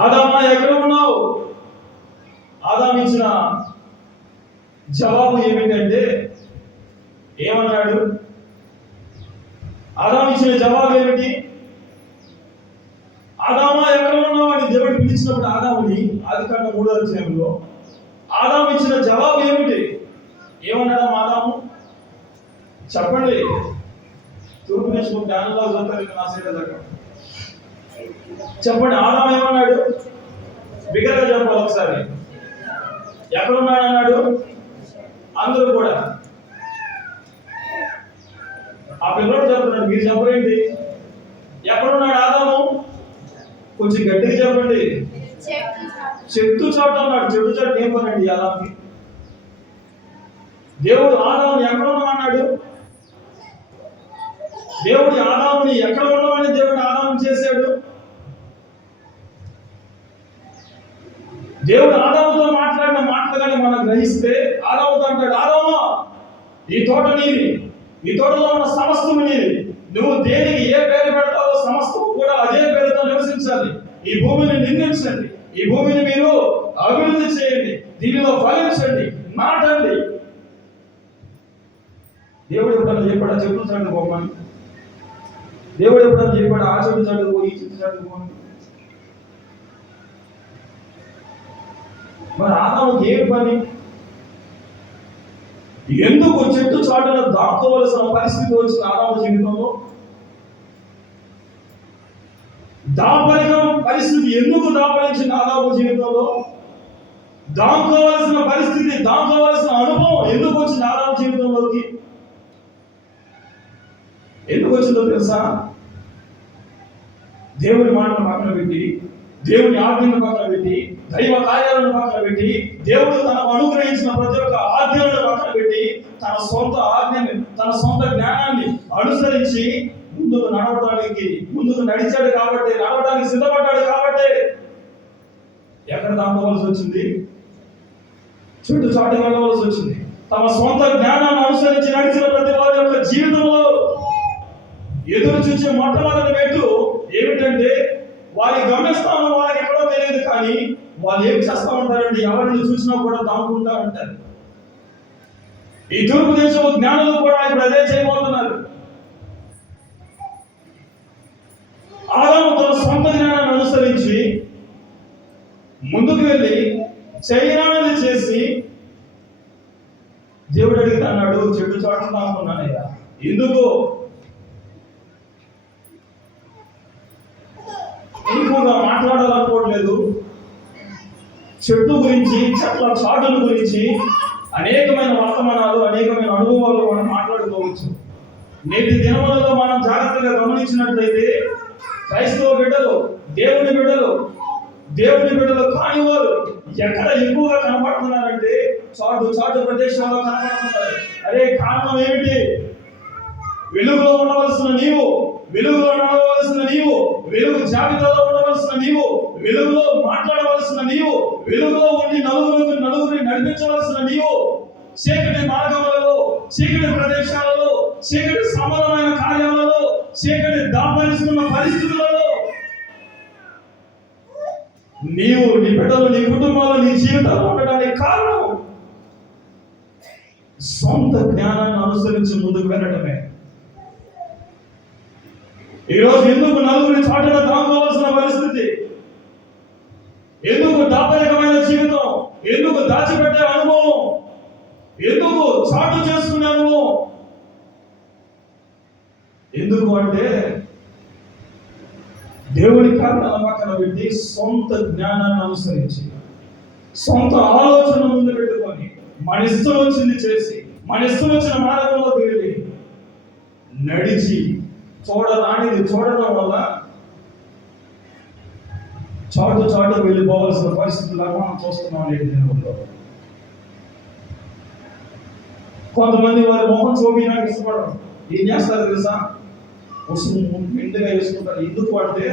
ఆదామా ఎక్కడ ఉన్నావు? ఆదాము ఇచ్చిన జవాబు ఏమిటంటే, ఏమన్నాడు? ఆదాము ఇచ్చిన జవాబు ఏమిటి? ఆదామా ఎక్కడ ఉన్నావు అని దేవుడు పిలిచినప్పుడు ఆదాముని ఆదికాండం 3వ అధ్యాయంలో ఆదాము ఇచ్చిన జవాబు ఏమిటి? ఏమన్నాడు ఆదాము? చెప్పండి. తూర్పు నుంచి జ్ఞానంలో చదువుతారు నా సైడ్ దగ్గర. చెప్పండి, ఆదాము ఏమన్నాడు? బిగ్గరగా చెప్పాలి ఒకసారి. ఎక్కడున్నాడు అన్నాడు? అందరూ కూడా. ఆ పిల్లడు చెప్తున్నాడు, మీరు చెప్పండి. ఎక్కడున్నాడు ఆదాము? కొంచెం గట్టిగా చెప్పండి. చెట్టు చాటు అన్నాడు. చెట్టు చాటు ఏం పనండి ఆదాముకి? దేవుడు ఆదాముని ఎక్కడ ఉన్నామన్నాడు? దేవుడు ఆదాముని ఎక్కడ ఉండమని దేవుడు ఆదాము చేశాడు? దేవుడు ఆదాముతో మాట్లాడిన మాటలు కానీ మనం గ్రహిస్తే ఆదాముతో అంటాడు, ఆదామా ఈ తోట నీది, ఈ తోటలో ఉన్న సమస్తము నీది. నువ్వు దేనికి ఏ పేరు పెడతావో సమస్తము కూడా అదే పేరుతో నివసించాలి. ఈ భూమిని నిందించండి, ఈ భూమిని మీరు అభివృద్ధి చేయండి, దీనిలో ఫలించండి, నాటండి. దేవుడు ఎప్పుడన్నా చెప్పాడా చెట్టు చాటు పోమని? దేవుడు ఎప్పుడన్నా చెప్పాడు ఆ చెట్టు చాటు పో, ఈ చెట్టు చాటు పోమని? మరి ఆదాముకి ఏమి పని? ఎందుకు చెట్టు చాటున దాక్కోవలసిన పరిస్థితి వచ్చిన ఆదాము జీవితంలో? దాపరికం పరిస్థితి ఎందుకు దాపరించిన ఆదాము జీవితంలో? దాక్కోవలసిన పరిస్థితి, దాక్కోవలసిన అనుభవం ఎందుకు వచ్చింది ఆదాము జీవితంలోకి? ఎందుకు వచ్చిందో తెలుసా? దేవుడి మాటను పక్కన పెట్టి, దేవుని ఆజ్ఞను పక్కన పెట్టి, దైవ కార్యాలను పక్కన పెట్టి, దేవుడు తనకు అనుగ్రహించిన ప్రతి ఒక్క ఆజ్ఞలను పక్కన పెట్టి, తన సొంత ఆజ్ఞని, తన సొంత జ్ఞానాన్ని అనుసరించి ముందుకు నడవడానికి, ముందుకు నడిచాడు కాబట్టి, నడవడానికి సిద్ధపడ్డాడు కాబట్టి ఎక్కడ దాక్కోవలసి వచ్చింది? చెట్టు చాటు వెళ్ళవలసి వచ్చింది. తమ సొంత జ్ఞానాన్ని అనుసరించి నడిచిన ప్రతి వారి యొక్క జీవితంలో ఎదురు చూసే మొట్టమొదటి మెట్టు ఏమిటంటే, వారి గమ్యస్థానం వాళ్ళకి ఎక్కడో తెలియదు, కానీ వాళ్ళు ఏం చేస్తా ఉంటారంటే ఎవరిని చూసినా కూడా దాక్కుంటా ఉంటారు. ఈ తూర్పు దేశం జ్ఞానులు కూడా ఇప్పుడు అదే చేయబోతున్నారు. ఆదాము తన సొంత జ్ఞానాన్ని అనుసరించి ముందుకు వెళ్ళి చేయరానిది చేసి దేవుడు అడిగితే అన్నాడు, చెట్టు చాటు దాక్కున్నానయ్యా. ఎందుకు? ఎక్కువగా మాట్లాడాలనుకోవట్లేదు. చెట్టు గురించి, చెట్ల చాటుల గురించి అనేకమైన వర్తమానాలు, అనేకమైన అనుభవాలు మనం మాట్లాడుకోవచ్చు. నేటి దినములలో మనం జాగ్రత్తగా గమనించినట్లయితే క్రైస్తవ బిడ్డలు, దేవుని బిడ్డలు కాని వారు ఎక్కడ ఎక్కువగా కనబడుతున్నారంటే చాటు ప్రదేశాల్లో కనబడుతున్నారు. అరే కారణం ఏమిటి? వెలుగులో ఉండవలసిన నీవు, వెలుగులో నడవలసిన నీవు, వెలుగు జాబితాలో ఉండవలసిన నీవు, వెలుగులో మాట్లాడవలసిన నీవు, వెలుగులో ఉండి నలుగురిని నడిపించవలసిన నీవు చీకటి మార్గములలో, చీకటి ప్రదేశాలలో, చీకటి సమానమైన కార్యాలలో, చీకటి దాపరిస్తున్న పరిస్థితులలో నీవు, నీ బిడ్డలు, నీ కుటుంబాలు, నీ జీవితాలు ఉండడానికి కారణం సొంత జ్ఞానాన్ని అనుసరించి ముందుకు వెళ్ళడమే. ఈరోజు ఎందుకు నలుగురి చాటున దాక్కోవాల్సిన పరిస్థితి? ఎందుకు దాపరికమైన జీవితం? ఎందుకు దాచిపెట్టే అనుభవం? ఎందుకు చాటు చేసుకునే అనుభవం? ఎందుకు అంటే దేవుడి కారణాల పక్కన పెట్టి సొంత జ్ఞానాన్ని అనుసరించి, సొంత ఆలోచన ముందు పెట్టుకొని, మన ఇష్టం వచ్చింది చేసి, మన ఇష్టం వచ్చిన మార్గంలోకి వెళ్ళి నడిచి చూడరానిది చూడటం వల్ల చాటు వెళ్ళిపోవాల్సిన పరిస్థితుల్లో మనం చూస్తున్నాం నేటి దినంలో. కొంతమంది వారి మొహం చూపించడానికి ఇష్టపడరు. ఏం చేస్తారు తెలుసా? మెండుగా వేసుకుంటారు. ఎందుకు అంటే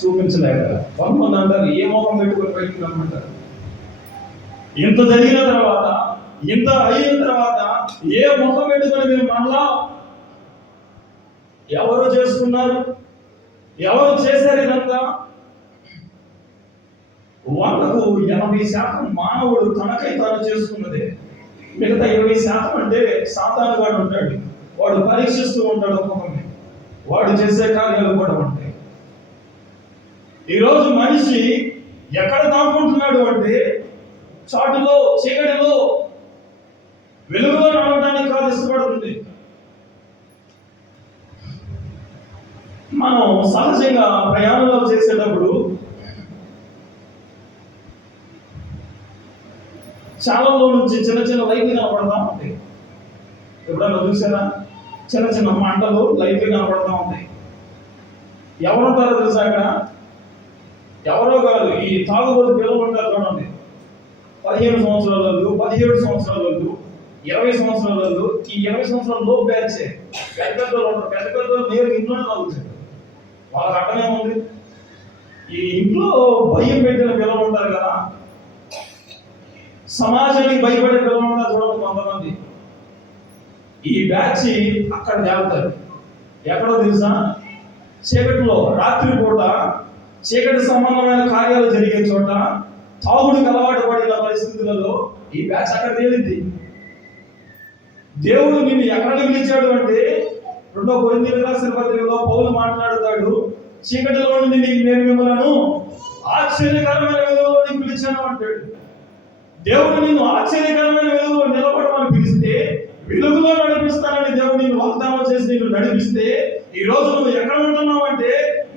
చూపించలేక. కొంతమంది అంటారు, ఏ మొహం పెట్టుకొని బయటకు రమ్మంటారు. ఇంత జరిగిన తర్వాత, ఇంత అయిన తర్వాత ఏ ముఖం పెట్టుకొని మీరు మరలా ఎవరు చేసుకున్నారు? ఎవరు చేశారు ఇదంతా? 100కు 80% మానవుడు తనకై తాను చేసుకున్నదే. మిగతా 20% అంటే సాతాను వాడు ఉంటాడు. వాడు పరీక్షిస్తూ ఉంటాడు ఒక్కొక్కరిని. వాడు చేసే కార్యాలు కూడా ఉంటాయి. ఈరోజు మనిషి ఎక్కడ దాక్కుంటున్నాడు అంటే చాటులో, చీకటిలో, వెలుగులో నడవడానికి కాదు ఇష్టపడుతుంది. మనం సహజంగా ప్రయాణంలో చేసేటప్పుడు చాలలో నుంచి చిన్న చిన్న లైట్లు కనపడతా ఉంటాయి. ఎప్పుడన్నా చూసారా? చిన్న చిన్న మంటలు లైట్లు కనపడతా ఉంటాయి. ఎవరుంటారో తెలుసా అక్కడ? ఎవరో కాదు, ఈ తాగుబోతు పిల్లలు ఉంటారు చూడండి. 15 సంవత్సరాల వాళ్ళు, 17 సంవత్సరాల వాళ్ళు, 20 సంవత్సరాల వాళ్ళు, ఈ 20 సంవత్సరాల లోపు బ్యాచే పెద్ద పెద్దలు ఉంటారు. పెద్ద పెద్దలు నేరు ఇంట్లోనే తాగుతారు. వాళ్ళకి అర్థమే ఉంది. ఈ ఇంట్లో భయం పెట్టిన పిల్లలు ఉంటారు కదా, సమాజానికి భయపడే పిల్లలు ఉంటారు చూడండి కొంతమంది. ఈ బ్యాచ్ అక్కడ తేలుతారు. ఎక్కడో తెలుసా? చీకటిలో, రాత్రిపూట చీకటి సంబంధమైన కార్యాలు జరిగే చోట, తాగుడికి అలవాటు పడిన పరిస్థితులలో ఈ బ్యాచ్ అక్కడ తేలింది. దేవుడు నిన్ను ఎక్కడికి పిలిచాడు అంటే 2 కొరింథీయులకు రాసిన పత్రికలో పౌలు మాట్లాడుతాడు, చీకటిలో నుండి నేను మిమ్మల్ని ఆశ్చర్యకరమైన వెలుగులోకి పిలిచాను అంటాడు. దేవుడు నిన్ను ఆశ్చర్యకరమైన వెలుగులో నిలబడమని పిలిస్తే, వెలుగులో నడిపిస్తానని దేవుడు నిన్ను వాగ్దానం చేసి నిన్ను నడిపిస్తే, ఈ రోజు నువ్వు ఎక్కడ ఉంటున్నావు అంటే,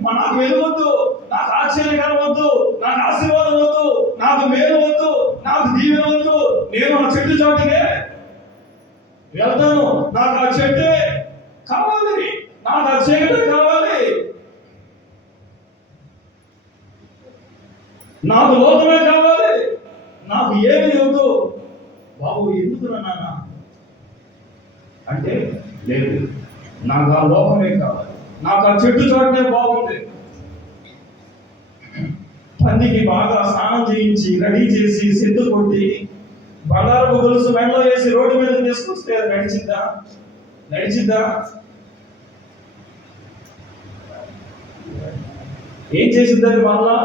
నాకు వెలుగు వద్దు, నాకు ఆశ్చర్యకరం వద్దు, నాకు ఆశీర్వాదం వద్దు, నాకు మేలు వద్దు, నాకు దీవెన వద్దు, నేను ఆ చెట్టు చాటుకే వెళ్తాను, నాకు ఆ చెట్టే కావాలి, నాకు ఆ చీకటి కావాలి, నాకు లోకమే కావాలి, నాకు ఏమి వద్దు. బాబు ఎందుకు నాన్న అంటే, లేదు నాకు ఆ లోకమే కావాలి, నాకు ఆ చెట్టు చాటునే బాగుంది. పందికి బాగా స్నానం చేయించి రెడీ చేసి సిద్ధు కొట్టి బంగారపు గొలుసు మెడలో వేసి రోడ్డు మీద తీసుకొస్తే అది నడిచిద్దా? నడిచిద్దా? ఏం చేసిద్దని మళ్ళా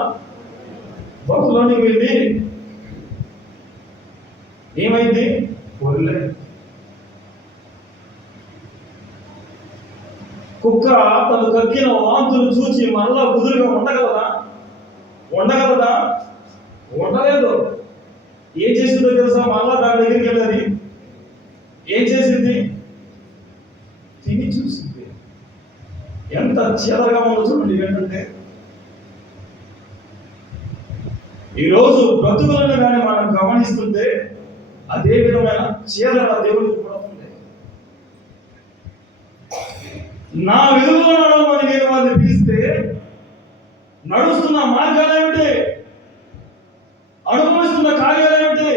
బొక్కలోనికి వెళ్ళి ఏమైంది? పొరలే. కుక్క తను కక్కిన వాంతులు చూచి మళ్ళా కుదురుగా ఉండగలదా? ఉండగలదా? ఉండలేదు. ఏం చేసిందో తెలుసా? మళ్ళా దాని దగ్గరికి వెళ్ళది. ఏం చేసింది? తిని చూసింది. ఎంత చీదరగా ఉందో చూడండి. ఏంటంటే ఈరోజు బ్రతుకులను కానీ మనం గమనిస్తుంటే అదే విధమైన చీదర దేవుడికి కూడా ఉంది. నా వెలుగులో నడవమని నేను వారిని పిలిస్తే నడుస్తున్న మార్గాలు ఏమిటి? అనుభవిస్తున్న కార్యాలు ఏమిటి?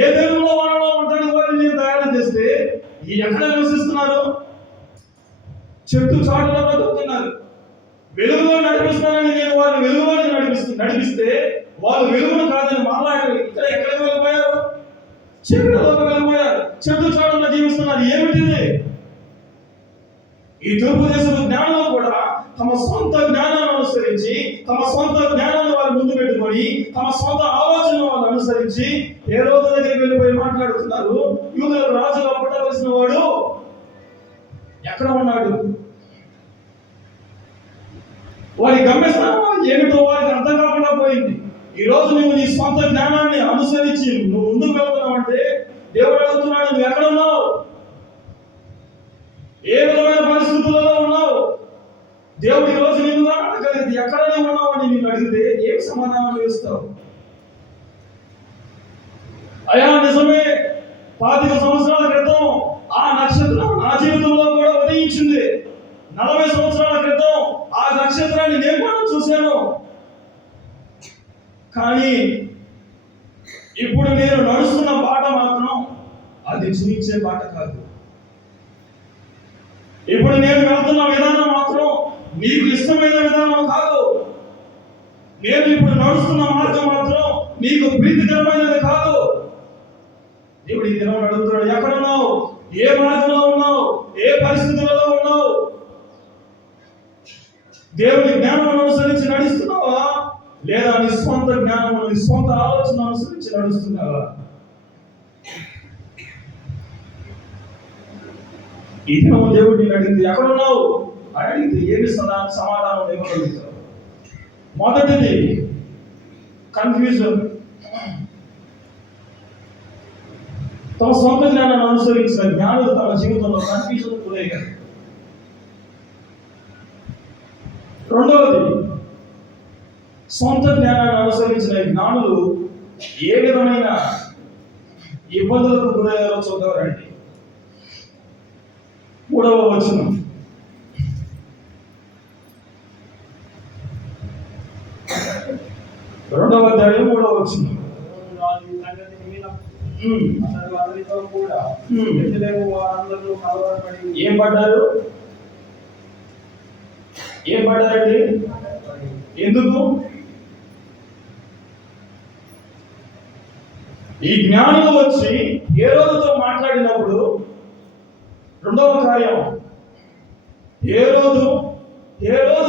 ఏ దేవుల్లో మనలో ఉండడానికి వారిని నేను తయారు చేస్తే ఈ ఎక్కడ నివసిస్తున్నారు? చెట్టు చాటులో బ్రతుకుతున్నారు. వెలుగులో నడిపిస్తానని నేను వారిని వెలుగులోకి నడిపిస్తే వాళ్ళు వెలుగును కాదని మాట్లాడారు. ఇక్కడ ఎక్కడికి వెళ్ళిపోయారు? చీకటిలోకి వెళ్ళిపోయారు. చెట్టు చాటులో జీవిస్తున్నారు. ఏమిటిది? ఈ తూర్పు దేశపు జ్ఞానంలో కూడా తమ సొంత జ్ఞానాన్ని అనుసరించి, తమ సొంత జ్ఞానాన్ని వారు ముందు పెట్టుకొని, తమ సొంత ఆలోచనలు వాళ్ళు అనుసరించి ఏ రోజు దగ్గరికి వెళ్ళిపోయి మాట్లాడుతున్నారు. యూదుల రాజుగా పుట్టవలసిన వాడు ఎక్కడ ఉన్నాడు? వారి గమ్యస్థానం ఏమిటో వారికి అర్థం కాకుండా పోయింది. ఈ రోజు నువ్వు నీ సొంత జ్ఞానాన్ని అనుసరించి నువ్వు ముందుకు వెళ్తున్నావు అంటే దేవుడు అడుగుతున్నాడు, నువ్వు ఎక్కడ ఉన్నావు? ఏ విధమైన పరిస్థితులలో ఉన్నావు? దేవుడు ఈ రోజు నిన్ను అడగలేదు, ఎక్కడనే ఉన్నావు అని నిన్ను అడిగితే ఏం సమాధానం ఇస్తావు? అయా నిజమే, 25 సంవత్సరాల క్రితం ఆ నక్షత్రం నా జీవితంలో కూడా ఉదయించింది. 40 సంవత్సరాల క్రితం ఆ నక్షత్రాన్ని నేను కూడా చూశాను. కానీ ఇప్పుడు నేను నడుస్తున్న బాట మాత్రం అది చూపించే బాట కాదు. ఇప్పుడు నేను వెళ్తున్న విధానం మాత్రం నీకు ఇష్టమైన విధానం కాదు. నేను ఇప్పుడు నడుస్తున్న మార్గం మాత్రం నీకు ప్రీతికరమైనది కాదు. దేవుడు ఈ దినం అడుగుతున్నాడు, ఎక్కడున్నావు? ఏ మార్గంలో ఉన్నావు? ఏ పరిస్థితులలో ఉన్నావు? దేవుని జ్ఞానం అనుసరించి నడుస్తున్నావా, లేదా నీ సొంత జ్ఞానం, నీ సొంత ఆలోచన అనుసరించి నడుస్తున్నావా? ఈ దినం దేవుడు నేను అడిగింది ఎక్కడున్నావు అని అడిగితే ఏమి సమాధానం ఇవ్వగలుగుతావు? మొదటిది కన్ఫ్యూజన్. తమ సొంత జ్ఞానాన్ని అనుసరించిన జ్ఞానులు తమ జీవితంలో కన్ఫ్యూజన్ గురయ్యారు. రెండవది, సొంత జ్ఞానాన్ని అనుసరించిన జ్ఞానులు ఏ విధమైన ఇబ్బందులకు గురయ్యారో చూద్దామండి. 3వ వచనం. రెండవ అధ్యాయం 3వ వచనం. ఏం పడ్డారు? ఏం పడ్డారండి? ఎందుకు? ఈ జ్ఞానులు వచ్చి హేరోదుతో మాట్లాడినప్పుడు రెండవ కార్యం, హేరోదు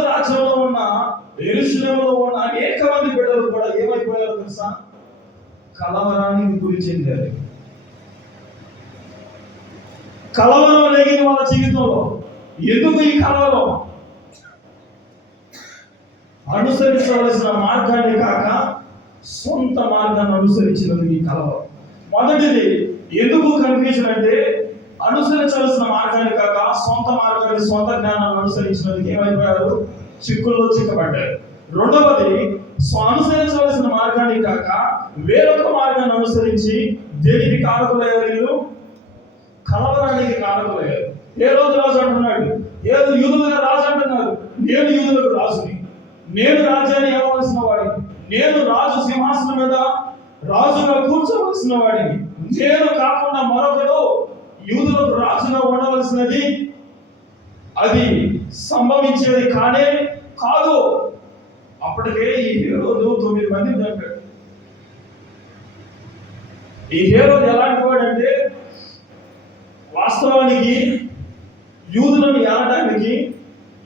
రాజ్యంలో ఉన్న యెరూషలేములో ఉన్న అనేక మంది బిడ్డలు కూడా ఏమైపోయారో తెలుసా? కలవరానికి గురి చెందారు. కలవరం లేని వాళ్ళ జీవితంలో. ఎందుకు ఈ కలవరం? అనుసరించవలసిన మార్గాన్ని కాక సొంత మార్గాన్ని అనుసరించినందుకు ఈ కలవరం. మొదటిది ఎందుకు కన్ఫ్యూజన్ అంటే, అనుసరించవలసిన మార్గాన్ని కాక సొంత మార్గాన్ని, సొంత జ్ఞానాన్ని అనుసరించినందుకు ఏమైపోయారు? చిక్కుల్లో చిక్కబడ్డారు. రెండవది, అనుసరించవలసిన మార్గాన్ని కాక వేరొక మార్గాన్ని అనుసరించి దేనికి కారకులయ్యారు? వీళ్ళు కలవరానికి కారకులయ్యారు. హేరోదు రాజు అంటున్నాడు, యూదులుగా రాజు అంటున్నారు, నేను యూదులకు రాజుని, నేను రాజ్యాన్ని ఏమవలసిన వాడిని, నేను రాజు సింహాసనం మీద రాజుగా కూర్చోవలసిన వాడిని, నేను కాకుండా మరొకడు యూదులకు రాజుగా ఉండవలసినది, అది సంభవించేది కానే కాదు. అప్పటికే ఈ హేరోదు 9 మంది చంపాడు. ఈ హేరోదు ఎలాంటి వాడంటే, వాస్తవానికి యూదులను ఏలడానికి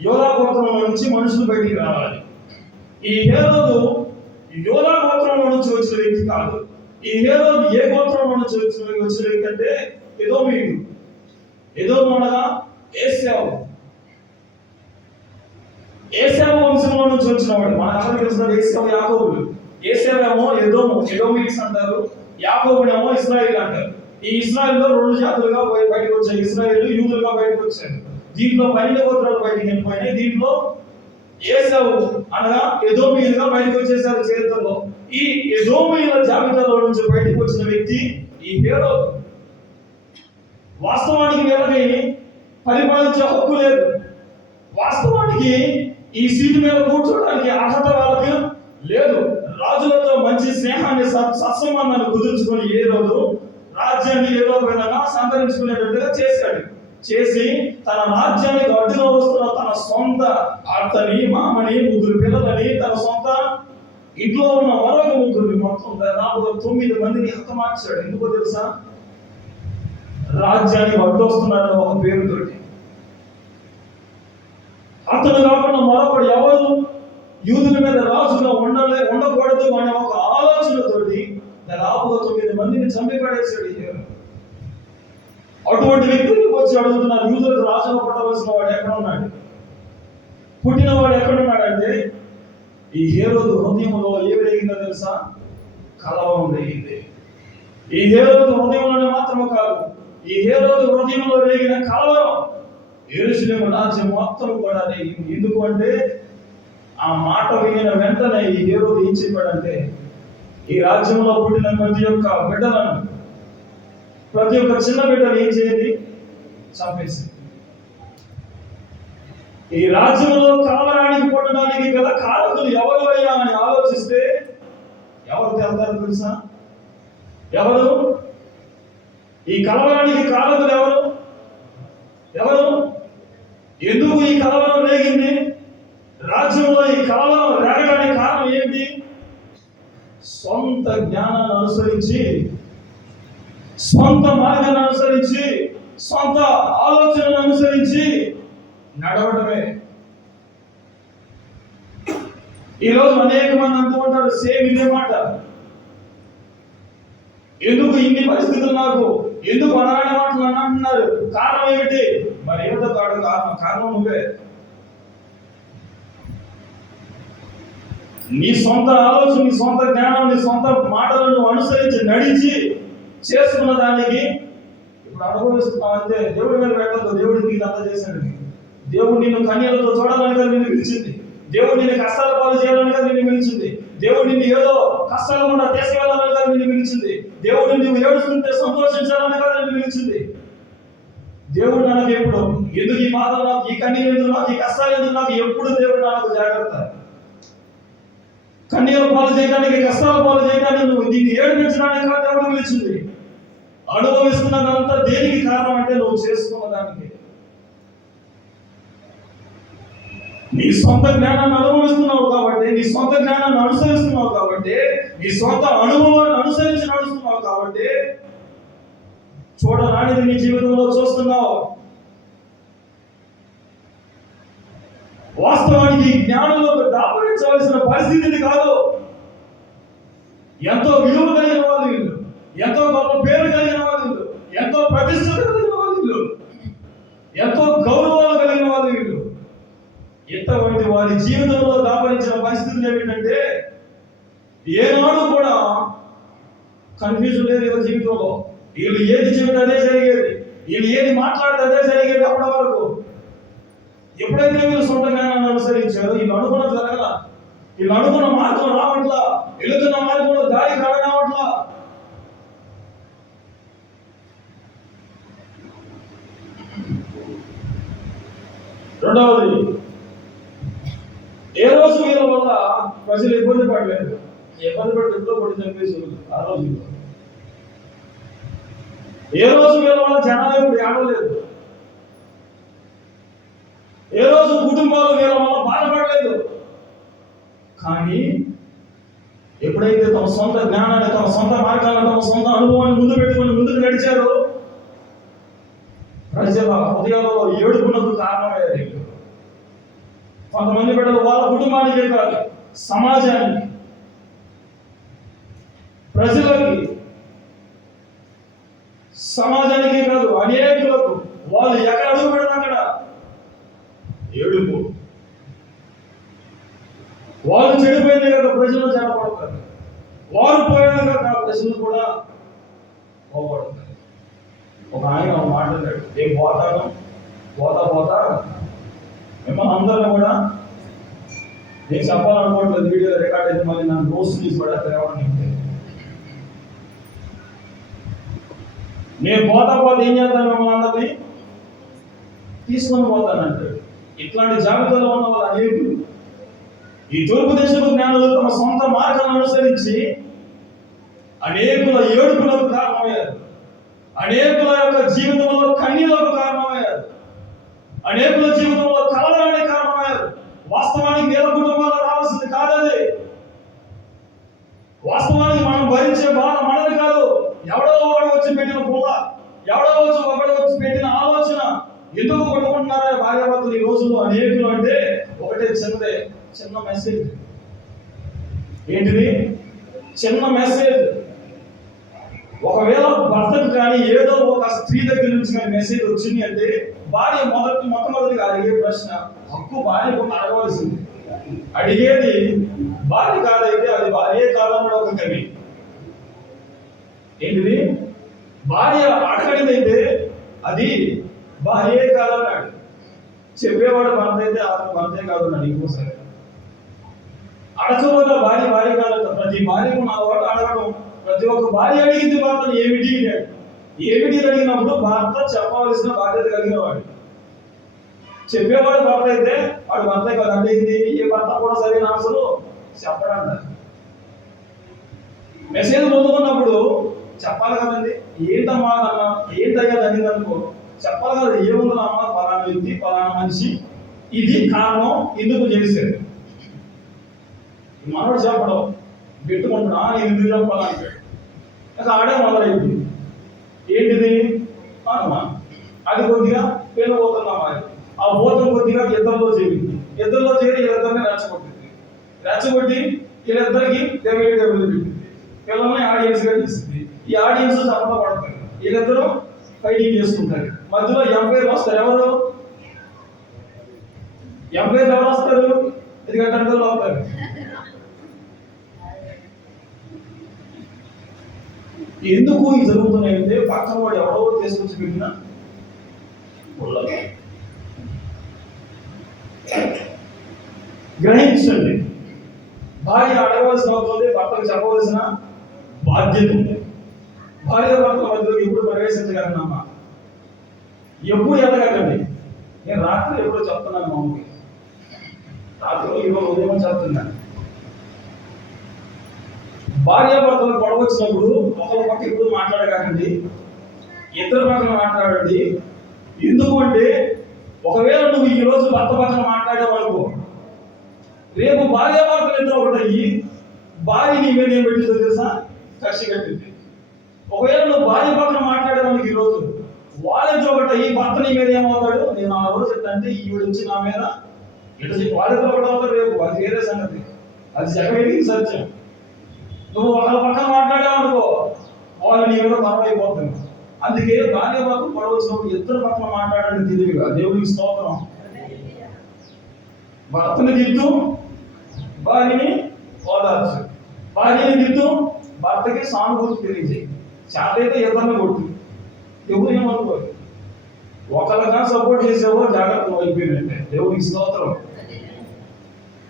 యోధా గోత్రంలో నుంచి మనుషులు బయటికి రావాలి. ఈ హేరోదు యోధా గోత్రంలో నుంచి వచ్చిన వ్యక్తి కాదు. ఈ హేరోదు ఏ గోత్రంలో నుంచి వచ్చిన వ్యక్తి అంటే ఎదోమీయుడు. ఎదోము అనగా ఏశావు. ఏశావు వంశంలో నుంచి వచ్చినవాడు. మన అందరికీ తెలిసిన ఏశావు యాకోబుడు. ఏశావేమో ఎదోమీయుస్ అంటారు, యాకోబుడేమో ఇశ్రాయేల్ అంటారు. ఈ ఇశ్రాయేల్లో 2 జాతులుగా బయటకు వచ్చాయి. ఇశ్రాయేలు యూదులుగా బయటకు వచ్చారు. దీంట్లో 12 గోత్రాలు బయటికి వెళ్ళిపోయినాయి. దీంట్లో ఏశావు అనగా ఎదోమీయులుగా బయటకు వచ్చేసారు చరిత్రలో. ఈ ఎదోమీయుల జాబితాలో నుంచి బయటకు వచ్చిన వ్యక్తి ఈ హేరోదు. వాస్తవానికి వీళ్ళకి పరిపాలించే హక్కు లేదు. వాస్తవానికి ఈ సీటు మీద కూర్చోడానికి అర్హత వాళ్ళకి లేదు. రాజులతో మంచి స్నేహాన్ని, సత్సంబంధాన్ని కుదుర్చుకొని ఏ రోజు రాజ్యాన్ని ఏదో విధంగా సంతరించుకునేటట్టుగా చేసి తన రాజ్యానికి అడ్డుగా వస్తున్న తన సొంత అత్తని, మామని, 3 పిల్లలని, తన సొంత ఇంట్లో ఉన్న మరొక 3 మొత్తం దాదాపు 9 మందిని హతమార్చాడు. ఎందుకో తెలుసా? రాజ్యానికి అడ్డొస్తున్నాడని ఒక పేరుతోటి. అతను కాకుండా మరొకడు ఎవరు యూదుల మీద రాజుగా ఉండకూడదు అనే ఒక ఆలోచనతోటి దాదాపుగా 9 మందిని చంపి పడేశాడు. అటువంటి వ్యక్తులకు వచ్చి అడుగుతున్నారు, యూదులకు రాజుగా పుట్టవలసిన వాడు ఎక్కడ ఉన్నాడు? పుట్టినవాడు ఎక్కడున్నాడు అంటే, ఈ హేరోదు హృదయంలో ఏమి రేగిందో తెలుసా? కలవరం రేగింది. ఈ హేరోదు హృదయంలోనే మాత్రమే కాదు, ఈ హేరోదు హృదయంలో రేగిన కలవరం యెరూషలేము రాజ్యం మొత్తం కూడా రేగింది. ఎందుకు అంటే, ఆ మాట వినిన వెంటనే ఈ హేరోదు ఏం చెప్పాడంటే, ఈ రాజ్యంలో పుట్టిన ప్రతి ఒక్క బిడ్డలను, ప్రతి ఒక్క చిన్న బిడ్డను ఏం చేయండి? చంపేసి. ఈ రాజ్యంలో కలవరానికి పుట్టడానికి గల కారకులు ఎవరు అయ్యా అని ఆలోచిస్తే ఎవరు తెలుతారు తెలుసా? ఎవరు? ఈ కలవరానికి కారకులు ఎవరు? ఎందుకు ఈ కలవరం రేగింది? రాజ్యంలో ఈ కలవరం రేగడానికి కారణం ఏంటి? సొంత జ్ఞానాన్ని అనుసరించి, సొంత మార్గాన్ని అనుసరించి సొంత ఆలోచనను అనుసరించి నడవడమే. ఈరోజు అనేక మంది అంటూ ఉంటారు సేమ్ ఇదే మాట. ఎందుకు ఇన్ని పరిస్థితులు నాకు, ఎందుకు అనరాని మాటలు అని అంటున్నారు? కారణం ఏమిటి? మరి ఏమిటో కారణం నువ్వే. నీ సొంత ఆలోచన, నీ సొంత జ్ఞానం, నీ సొంత మాటలను అనుసరించి నడిచి చేసుకున్న దానికి ఇప్పుడు అనుభవిస్తున్నావు అంతే. దేవుడి మీద పెట్టద్దు. దేవుడికి నీకు అంతా చేశాడు. దేవుడు నిన్ను కన్యలతో చూడాలని కదా నిన్ను పిలిచింది. దేవుడు నిన్ను కష్టాల పాలు చేయాలని కదా నిన్ను పిలిచింది. దేవుడు నిన్ను ఏదో కష్టాల గుండా తీసుకెళ్లాలని కదా నిన్ను పిలిచింది. దేవుడు నువ్వు ఏడుస్తుంటే సంతోషించాలని కదా నిన్ను పిలిచింది. దేవుడు నాకు ఎప్పుడు ఎందుకు ఈ బాధలు నాకు, ఈ కన్నీళ్ళు ఎందుకు నాకు, ఈ కష్టాలు ఎందుకు నాకు, ఎప్పుడు దేవుడు నాకు జాగ్రత్త. కన్నీళ్ళ పాలు చేయడానికి, కష్టాల పాలు చేయడానికి, నువ్వు దీన్ని ఏడిపించడానికి కాదు దేవుడు పిలిచింది. అనుభవిస్తున్నదంతా దేనికి కారణం అంటే నువ్వు చేసుకున్న దానికి. నీ సొంత జ్ఞానాన్ని అనుభవిస్తున్నావు కాబట్టి, నీ సొంత జ్ఞానాన్ని అనుసరిస్తున్నావు కాబట్టి, నీ సొంత అనుభవాన్ని అనుసరించి నడుస్తున్నావు కాబట్టి చూడరానిది నీ జీవితంలో చూస్తున్నావు. వాస్తవానికి జ్ఞానంలో దాపరించవలసిన పరిస్థితి కాదు. ఎంతో విలువ కలిగిన వాళ్ళు వీళ్ళు, ఎంతో గొప్ప పేరు కలిగిన వాళ్ళు వీళ్ళు, ఎంతో ప్రతిష్ట కలిగిన వాళ్ళు వీళ్ళు, ఎంతో గౌరవాలు కలిగిన వాళ్ళు వీళ్ళు. ఇంతవంటి వారి జీవితంలో దాపరించిన పరిస్థితులు ఏమిటంటే ఏనాడు కూడా కన్ఫ్యూజన్ లేదు వీళ్ళ జీవితంలో. వీళ్ళు ఏది చెబితే అదే జరిగేది, వీళ్ళు ఏది మాట్లాడితే అదే జరిగేది. అప్పటి వరకు ఎప్పుడైతే వీళ్ళు సొంత జ్ఞానాన్ని అనుసరించారో వీళ్ళు అనుకున్న జరగల, వీళ్ళు అనుకున్న మార్గం రావట్లా, వెళుతున్న మార్గంలో దారి కావట్లా. రెండవది, ఏ రోజు వీళ్ళ వల్ల ప్రజలు ఇబ్బంది పడలేదు. ఇబ్బంది పడి ఎప్పుడో పడి చంపేసి ఆ రోజు. ఏ రోజు వీళ్ళ వల్ల జనాలు ఇప్పుడు ఏడవలేదు. ఏ రోజు కుటుంబాలు వీళ్ళ వల్ల బాధపడలేదు. కానీ ఎప్పుడైతే తమ సొంత జ్ఞానాన్ని, తమ సొంత మార్గాలను, తమ సొంత అనుభవాన్ని ముందు పెట్టుకుని ముందుకు నడిచారో ప్రజల హృదయాలలో ఏడుపునకు కారణమయ్యారు. కొంతమంది బిడ్డలు వాళ్ళ కుటుంబానికే కాదు, సమాజానికి, ప్రజలకి, సమాజానికే కాదు అనేకులకు వాళ్ళు ఎక్కడ అడుగు పెడతా అక్కడ ఏడుపు. వాళ్ళు చెడిపోయింది కదా ప్రజలు చెడపడతారు, వారు పోయినా కదా ప్రజలు కూడా పోగొడతారు. ఒక ఆయన మాట్లాడాడు, ఏం పోతాను పోతా మిమ్మల్ని అందరూ కూడా నేను చెప్పాలనుకోవట్లేదు, వీడియో రికార్డ్ అయితే మళ్ళీ నన్ను రోజు తీసి పడేస్తారేమని. నేను పోతా ఏం చేస్తాను, మిమ్మల్ని అందరినీ తీసుకొని పోతానంటాడు. ఇట్లాంటి జాబితాలో ఉన్న వాళ్ళు అనేకులు ఈ తూర్పు దేశపు జ్ఞానులు తమ సొంత మార్గాలను అనుసరించి అనేకుల ఏడుపులకు కారణమయ్యారు, అనేకుల యొక్క జీవితంలో కన్నీళ్లకు కారణమయ్యారు, అనేకుల జీవితంలో కలవడానికి కారణమయ్యారు. వాస్తవానికి వేల కుటుంబాల్లో రావాల్సింది కాదది. వాస్తవానికి మనం భరించే బాధ మనది కాదు. ఎవడో వాడు వచ్చి పెట్టిన పూల, ఎవడో ఒకడు వచ్చి పెట్టిన ఆలోచన. ఎందుకు కొట్టుకుంటున్నారా భార్యాభర్తలు ఈ రోజుల్లో అనేకులు అంటే ఒకటే చిన్న మెసేజ్. ఏంటిది? చిన్న మెసేజ్. ఒకవేళ భర్తకు కానీ ఏదో ఒక స్త్రీ దగ్గర నుంచి కానీ మెసేజ్ వచ్చింది అంటే భార్య మొట్టమొదటిగా అడిగే ప్రశ్న, హక్కు భార్య అడగవలసింది. అడిగేది భార్య కాదైతే అది భార్య కాలంలో ఒక కవి. ఏంటిది? భార్య అడగనిదైతే అది భార్యే కాదన్నాడు. చెప్పేవాడు భర్త అయితే అతను భర్తే కాదన్నాడు. ఇంకోసారి అడగబోదా భార్య కాదంట. ప్రతి భార్యకు నా వాడు అడగడం. ప్రతి ఒక్క భార్య అడిగింది భర్తను ఏమిటి అడిగినప్పుడు భర్త చెప్పవలసిన బాధ్యత కలిగిన వాడు. చెప్పేవాడు భర్త అయితే వాడు భర్తే కాదు. అంటే ఇది ఏ భర్త కూడా సరైన ఆన్సర్ చెప్పడంట. మెసేజ్ పొందుకున్నప్పుడు చెప్పాలి కదండి. ఏంటమ్మా అన్న, ఏంటయ్యా తగ్గింది అనుకో చెప్పాలి కదా. ఏముందమ్మా, పలానా వ్యక్తి, పలానా మనిషి, ఇది కారణం, ఎందుకు చేశారు. మనోడు చెప్పడం పెట్టుకుంటున్నా ఎందుకు చెప్పాలంటాడు. ఆడే మొదలైంది. ఏంటిది? అనుమానం. అది కొద్దిగా పెనుభూతంగా మారింది. ఆ భూతం కొద్దిగా ఇద్దరిలో చేరింది. ఇద్దరిలో చేరి వీళ్ళిద్దరిని రెచ్చగొట్టింది. రెచ్చగొట్టి వీళ్ళిద్దరికి డెబ్యూటీ పెట్టింది. పిల్లల్ని ఆడియన్స్ గా తీసింది. ఈ ఆడియన్స్ చప్పట పడతారు. వీళ్ళిద్దరూ ఫైటింగ్ చేసుకుంటారు. మధ్యలో ఎంపైర్లు వస్తారు. ఎవరు ఎంపైర్లు ఎవరు వస్తారు? ఇది గంటలు అవుతారు. ఎందుకు ఇది జరుగుతున్నాయంటే పక్కన వాడు ఎవరో తీసుకొచ్చి పెట్టిన గ్రహించండి. భార్య అడగవలసిన అవుతుంది, భర్తకు చెప్పవలసిన బాధ్యత ఉంది. భార్య భర్తల మధ్యలో ఎప్పుడు ప్రవేశించగలనమ్మా? ఎప్పుడు ఎదగకండి. నేను రాత్రి ఎప్పుడు చెప్తున్నాను మామూలుగా, రాత్రి ఈరోజు ఉదయం చెప్తున్నాను. భార్యాభర్తలు గొడవ వచ్చినప్పుడు ఒకరి పక్క ఎప్పుడు మాట్లాడకండి, ఇద్దరు పక్కన మాట్లాడండి. ఎందుకు అంటే ఒకవేళ నువ్వు ఈ రోజు భర్త పక్కన మాట్లాడేవనుకో, రేపు భార్యాభర్తలు ఇద్దరు ఒకటయ్యి భార్య నీ మీద ఏం పెట్టిందో తెలుసా? కక్ష కట్టింది. ఒకవేళ నువ్వు భార్య పక్కన మాట్లాడేవానికి ఈ రోజు వాళ్ళిద్దరు ఒకటయ్యి భర్త నీ మీద ఏమవుతాడు? నేను ఆ రోజు అంటే ఈవిడ వచ్చి నా మీద ఇటు వాళ్ళిద్దరు ఒకటి అవుతారు రేపు. అది వేరే సంగతి, అది జగవేదికి సత్యం. నువ్వు ఒకళ్ళ పక్కన మాట్లాడావనుకో వాళ్ళు నీ మీద గొడవ అయిపోతుంది. అందుకే భార్య భర్త గొడవ వచ్చినప్పుడు ఇద్దరు పక్కన మాట్లాడండి తెలివిగా. దేవుడికి స్తోత్రం. భర్తని తిట్టు, భార్యని ఓదార్చు. భార్యని తిట్టు, భర్తకి సానుభూతి తెలియజేయి. చేతైతే ఇద్దరిని కొట్టు. ఎవరు ఏమనుకోరు. ఒకరిగా సపోర్ట్ చేసేవో జాగ్రత్త అయిపోయినట్టే. దేవుడికి స్తోత్రం.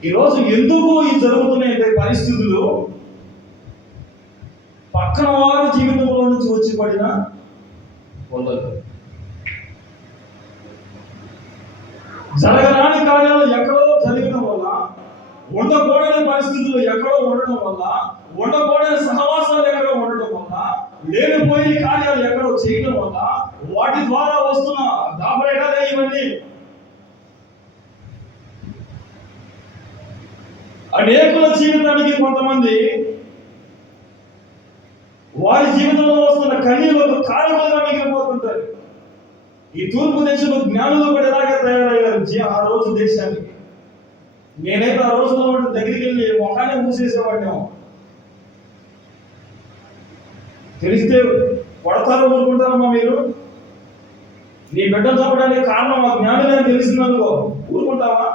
ఈరోజు ఎందుకు ఈ జరుగుతున్నాయంటే పరిస్థితులు పక్కన వారి జీవితంలో నుంచి వచ్చి పడిన పొందదు. జరగరాని కార్యాలు ఎక్కడో జరగడం వల్ల, ఉండకూడని పరిస్థితులు ఎక్కడో ఉండడం వల్ల, ఉండకూడని సహవాసాలు ఎక్కడో ఉండడం వల్ల, లేనిపోయి కార్యాలు ఎక్కడో చేయడం వల్ల వాటి ద్వారా వస్తున్న దాబరే కదా ఇవన్నీ. అనేకుల జీవితానికి కొంతమంది వారి జీవితంలో వస్తున్న కన్నీళ్లకు కారణంగా మిగిలిపోతుంటారు. ఈ తూర్పు దేశంలో జ్ఞానులు కూడా ఎలాగే తయారయ్యారు ఆ రోజు దేశానికి. నేనైతే ఆ రోజులో దగ్గరికి వెళ్ళి మొహాన్ని మూసేసేవాడిని. తెలిస్తే కొడతారో ఊరుకుంటారమ్మా మీరు? నీ బిడ్డను చంపడానికి కారణం ఆ జ్ఞానులే అని తెలిసిందనుకో ఊరుకుంటావా?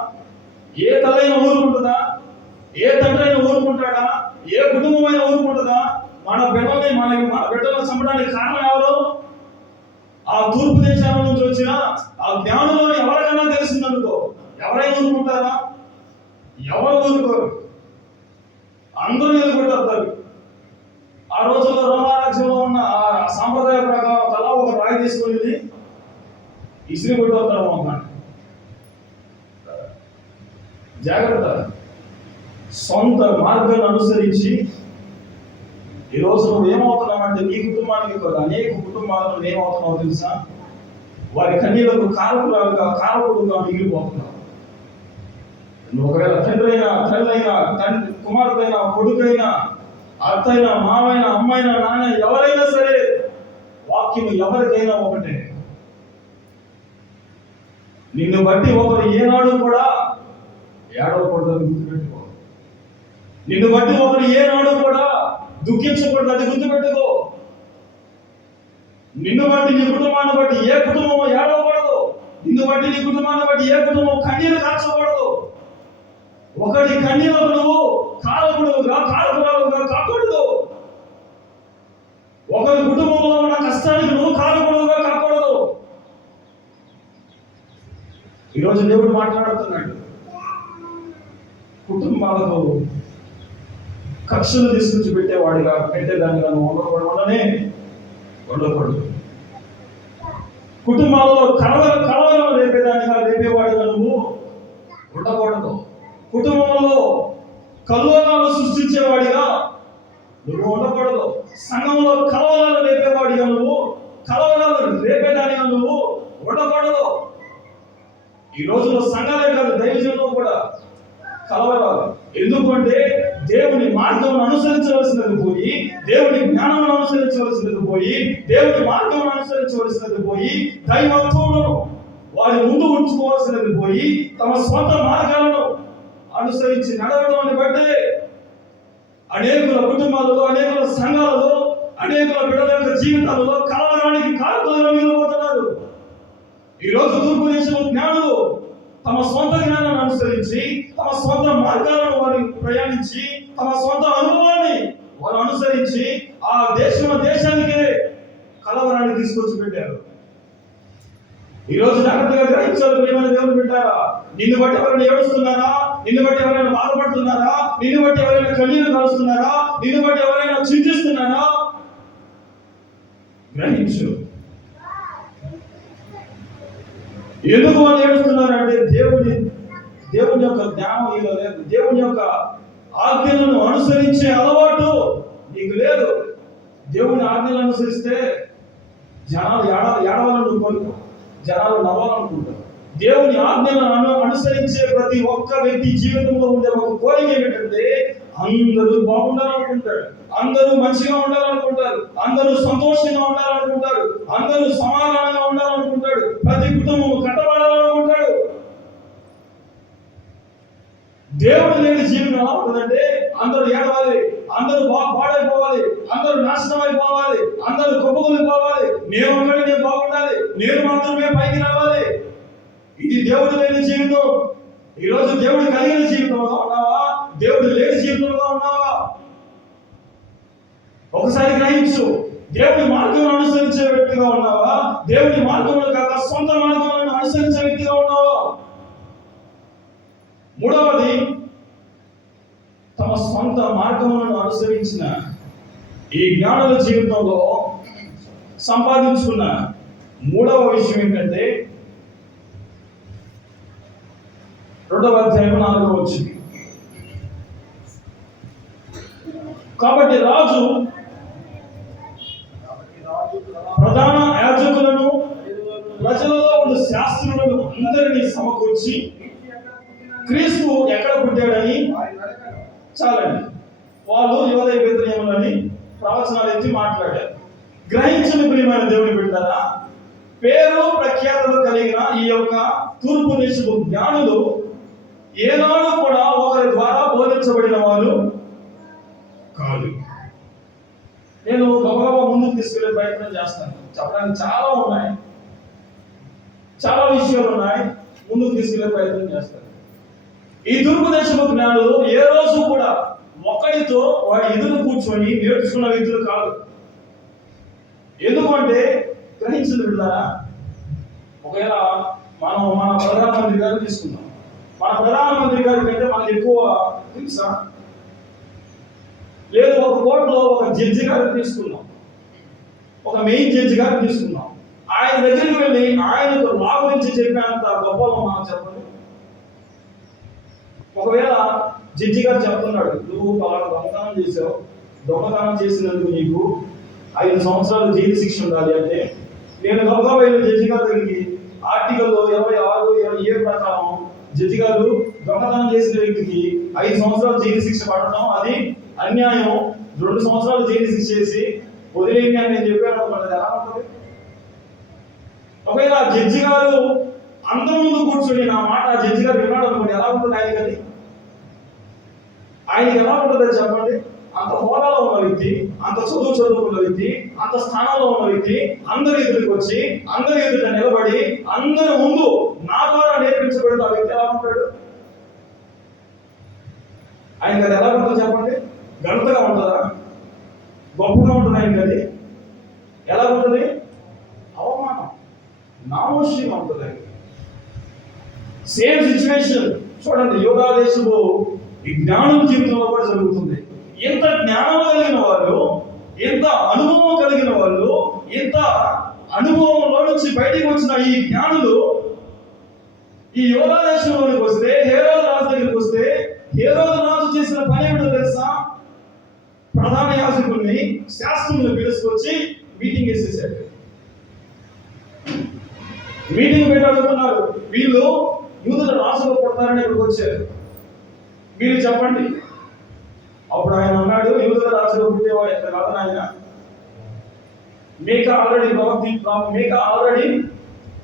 ఏ తల్లైనా ఊరుకుంటుందా? ఏ తండ్రి అయినా ఊరుకుంటాడా? ఏ కుటుంబం అయినా ఊరుకుంటుందా? మన బిడ్డలను చంపడానికి కారణం ఎవరు? ఆ తూర్పు దేశాల నుంచి వచ్చిన ఆ జ్ఞానులు ఎవరికైనా తెలిసిందనుకో ఎవరైనా ఊరుకుంటారా? ఎవరు ఊరుకోరు. అందరూ ఎదుర్కొంటారు. ఆ రోజుల్లో రోమారాజ్యంలో ఉన్న ఆ సాంప్రదాయ ప్రకారం తలా ఒక రాయి తీసుకుని ఇసిరి కొట్టేస్తారు అన్నమాట. జాగ్రత్త. సొంత మార్గాన్ని అనుసరించి ఈరోజు నువ్వు ఏమవుతున్నావంటే నీ కుటుంబానికి కాదు, అనేక కుటుంబాలను ఏమవుతున్నావు తెలుసా? వారి కన్నీళ్లకు కారకుడుగా మిగిలిపోతున్నావు. నువ్వు ఒకవేళ తండ్రి అయినా కుమారుడైనా కొడుకైనా అత్తైనా మామైనా అమ్మైనా నాన్న ఎవరైనా సరే వాక్యం ఎవరికైనా ఒకటే. నిన్ను బట్టి ఒకరు ఏనాడు కూడా ఏడవకూడదని గుర్తుపెట్టుకో. నిన్ను బట్టి ఒకరు ఏనాడు కూడా దుఃఖించకూడదు, అది గుర్తుపెట్టుకో. నిన్ను బట్టి నీ కుటుంబాన్ని బట్టి ఏ కుటుంబం ఏడవకూడదు. నిన్ను బట్టి నీ కుటుంబాన్ని బట్టి ఏ కుటుంబం కన్నీరు కార్చకూడదు. ఒకటి కన్నీలకు నువ్వు కారకురాలుగా కాకూడదు. ఒకరి కుటుంబంలో ఉన్న కష్టానికి నువ్వు కారకుడుగా కాకూడదు. ఈరోజు దేవుడు మాట్లాడుతున్నాడు. కుటుంబాలకు కక్షలు తీసుకొచ్చి పెట్టేదానిగా నువ్వు ఉండకూడదు. కుటుంబాలలో కలవరం రేపేవాడిగా నువ్వు ఉండకూడదు. కుటుంబంలో కల్లోలాలు సృష్టించేవాడిగా నువ్వు ఉండకూడదు. సంఘంలో కలవరాలు రేపేవాడిగా రేపేదానిగా నువ్వు ఉండకూడదు. ఈ రోజులో సంఘాలే కాదు, దైవజనంలో కూడా కలవరాలు. ఎందుకంటే దేవుని మార్గం అనుసరించవలసినది పోయి, దేవుని జ్ఞానం అనుసరించవలసినది పోయి, దేవుని మార్గం అనుసరించవలసినది పోయి, దైవత్వమును వారి ముందు ఉంచుకోవాల్సినది పోయి, తమ స్వంత మార్గాలను అనుసరించి నడవడం బట్టి అనేకుల కుటుంబాలలో, అనేకుల సంఘాలలో, అనేకుల బిడ్డల యొక్క జీవితాలలో కలవరానికి కారకులుగా మిగిలిపోతున్నారు. ఈ రోజు తూర్పు దేశంలో జ్ఞానులు తమ సొంత జ్ఞానాన్ని అనుసరించి, తమ సొంత మార్గాలను వారు ప్రయాణించి, తమ సొంత అనుభవాన్ని వారు అనుసరించి ఆ దేశానికే కలవరాన్ని తీసుకొచ్చి పెట్టారు. ఈ రోజు జాగ్రత్తగా గ్రహించాలి ప్రియమైన దేవుని బిడ్డారా. నిన్ను బట్టి ఎవరైనా ఏడుస్తున్నారా? నిన్ను బట్టి ఎవరైనా బాధపడుతున్నారా? నిన్ను బట్టి ఎవరైనా కన్నీరు కారుస్తున్నారా? నిన్ను బట్టి ఎవరైనా చింతిస్తున్నారా? గ్రహించు. ఎందుకు వాళ్ళు ఏడుస్తున్నారంటే దేవుని యొక్క జ్ఞానం నీలో లేదు. దేవుని యొక్క ఆజ్ఞలను అనుసరించే అలవాటు నీకు లేదు. దేవుని ఆజ్ఞలను అనుసరిస్తే జనాలు ఏడవాలనుకుంటారు, జనాలు నవ్వాలనుకుంటారు. దేవుని ఆజ్ఞలను అనుసరించే ప్రతి ఒక్క వ్యక్తి జీవితంలో ఉండే ఒక కోరిక ఏమిటంటే అందరూ బాగుండాలనుకుంటారు, అందరూ మంచిగా ఉండాలనుకుంటారు, అందరూ సంతోషంగా ఉండాలనుకుంటారు, అందరూ సమాధానంగా ఉండాలనుకుంటాడు, ప్రతి కుటుంబం కట్టబడాలనుకుంటాడు. దేవుడు లేని జీవితం ఎలా ఉంటుందంటే అందరూ ఏడవాలి, అందరూ పాడైపోవాలి, అందరూ నాశనం అయిపోవాలి, అందరూ గొప్పగొలిపోవాలి, నేను బాగుండాలి, నేను మాత్రమే పైకి రావాలి. ఇది దేవుడు లేని జీవితం. ఈరోజు దేవుడు కలిగిన జీవితంలో ఉన్నావా? దేవుడు లేని జీవితంలో ఉన్నావా? ఒకసారి గ్రహించు. దేవుని మార్గం అనుసరించే వ్యక్తిగా ఉన్నావా? దేవుని మార్గంలో కాక సొంత మార్గాలను అనుసరించే వ్యక్తిగా ఉన్నావా? మూడవది, తమ సొంత మార్గములను అనుసరించిన ఈ జ్ఞానుల జీవితంలో సంపాదించుకున్న మూడవ విషయం ఏంటంటే 2వ అధ్యాయం 4వ వచనం. కాబట్టి రాజు ప్రధాన యాజకులను ప్రజలలో ఉన్న శాస్త్రులను అందరినీ సమకూర్చి క్రీస్తు ఎక్కడ పుట్టాడని చాలండి వాళ్ళు యోదయ బెత్లెహేములని ప్రవచనాలు ఎత్తి మాట్లాడారు. గ్రహించని ప్రియమైన దేవుని బిడ్డలారా, పేరు ప్రఖ్యాతులు కలిగిన ఈ యొక్క తూర్పు దేశపు జ్ఞానులు ఏనాడు కూడా ఒకరి ద్వారా బోధించబడిన వారు కాదు. నేను గబగబా ముందుకు తీసుకెళ్లే ప్రయత్నం చేస్తాను. చెప్పడానికి చాలా ఉన్నాయి, చాలా విషయాలు ఉన్నాయి, ముందుకు తీసుకెళ్లే ప్రయత్నం చేస్తాను. ఈ తూర్పు దేశపు జ్ఞానులు ఏ రోజు కూడా ఒకరితో వాడి ఎదురు కూర్చొని నేర్చుకున్న వ్యక్తులు కాదు. ఎందుకంటే గ్రహించిన బిడ్డలారా, ఒకవేళ మన ప్రధానమంత్రి గారు తీసుకుందాం. మన ప్రధానమంత్రి గారి కంటే మనకు ఎక్కువ తెలుసా? లేదు, ఒక కోర్టులో ఒక జడ్జి గారిని తీసుకున్నాం, ఒక మెయిన్ జడ్జి గారిని తీసుకున్నాం. ఆయన దగ్గరికి వెళ్ళి ఆయనకు లా గురించి చెప్పేంత గొప్పలో మనం చెప్పండి. ఒకవేళ జడ్జి గారు చెప్తున్నాడు, నువ్వు పలానా దొంగతనం చేసావు, దొంగతనం చేసినందుకు నీకు 5 సంవత్సరాలు జైలు శిక్ష ఉండాలి అంటే, నేను గొప్పగా వెళ్ళిన జడ్జి గారి దగ్గరికి ఆర్టికల్లో 26, 27 ప్రకారం జడ్జి గారు దొంగతనం చేసిన వ్యక్తికి 5 సంవత్సరాలు జైలు శిక్ష పడటం అది అన్యాయం, 2 సంవత్సరాలు జైలు శిక్ష చేసి వదిలేయండి అని నేను చెప్పాను అనుకోండి, ఎలా ఉంటుంది? ఒకవేళ జడ్జి గారు అందరి ముందు కూర్చొని నా మాట జడ్జి గారు విన్నాడు అనుకోండి, ఎలా ఉంటుంది ఆయనకి? అది ఆయనకి ఎలా ఉంటుందని చెప్పండి? అంత హోదాలో ఉన్న వ్యక్తి, అంత చదువుకున్న వ్యక్తి, అంత స్థానంలో ఉన్న వ్యక్తి అందరి ఎదురుకి వచ్చి అందరి ఎదుట నిలబడి అందరి ముందు నా ద్వారా నేర్పించబడిన ఆ వ్యక్తి ఎలా ఉంటాడు? ఆయనకి అది ఎలా ఉంటుందో చెప్పండి? ఘనతగా ఉంటుందా? గొప్పగా ఉంటుంది ఆయనకి? అది ఎలా ఉంటుంది? అవమానం, నామోషిగా ఉంటుంది. సేమ్ సిచ్యువేషన్ చూడండి, యోగా దేశపు ఈ జ్ఞానం జీవితంలో కూడా జరుగుతుంది. ఎంత జ్ఞానం కలిగిన వాళ్ళు, ఎంత అనుభవం కలిగిన వాళ్ళు, ఎంత అనుభవంలో నుంచి బయటికి వచ్చిన ఈ జ్ఞానులు ఈ యోగా దేశంలోనికి వస్తే, హేరోదు రాజు దగ్గరికి వస్తే, హేరోదు రాజు చేసిన పని ఏమిటో తెలుసా? ప్రధాన యాజకుల్ని, శాస్త్రుల్ని పిలుచుకొచ్చి మీటింగ్ వేసేసాడు. మీటింగ్ పెట్టి అడుగుతున్నారు, వీళ్ళు యూదుల రాజులో పుడతారని ఇక్కడికి వచ్చారు, మీరు చెప్పండి అప్పుడు ఆయన అన్నాడు, యూదుల రాజుగా పుట్టేవాడు ఎట్లా కాదు ఆయన. మీకా ఆల్రెడీ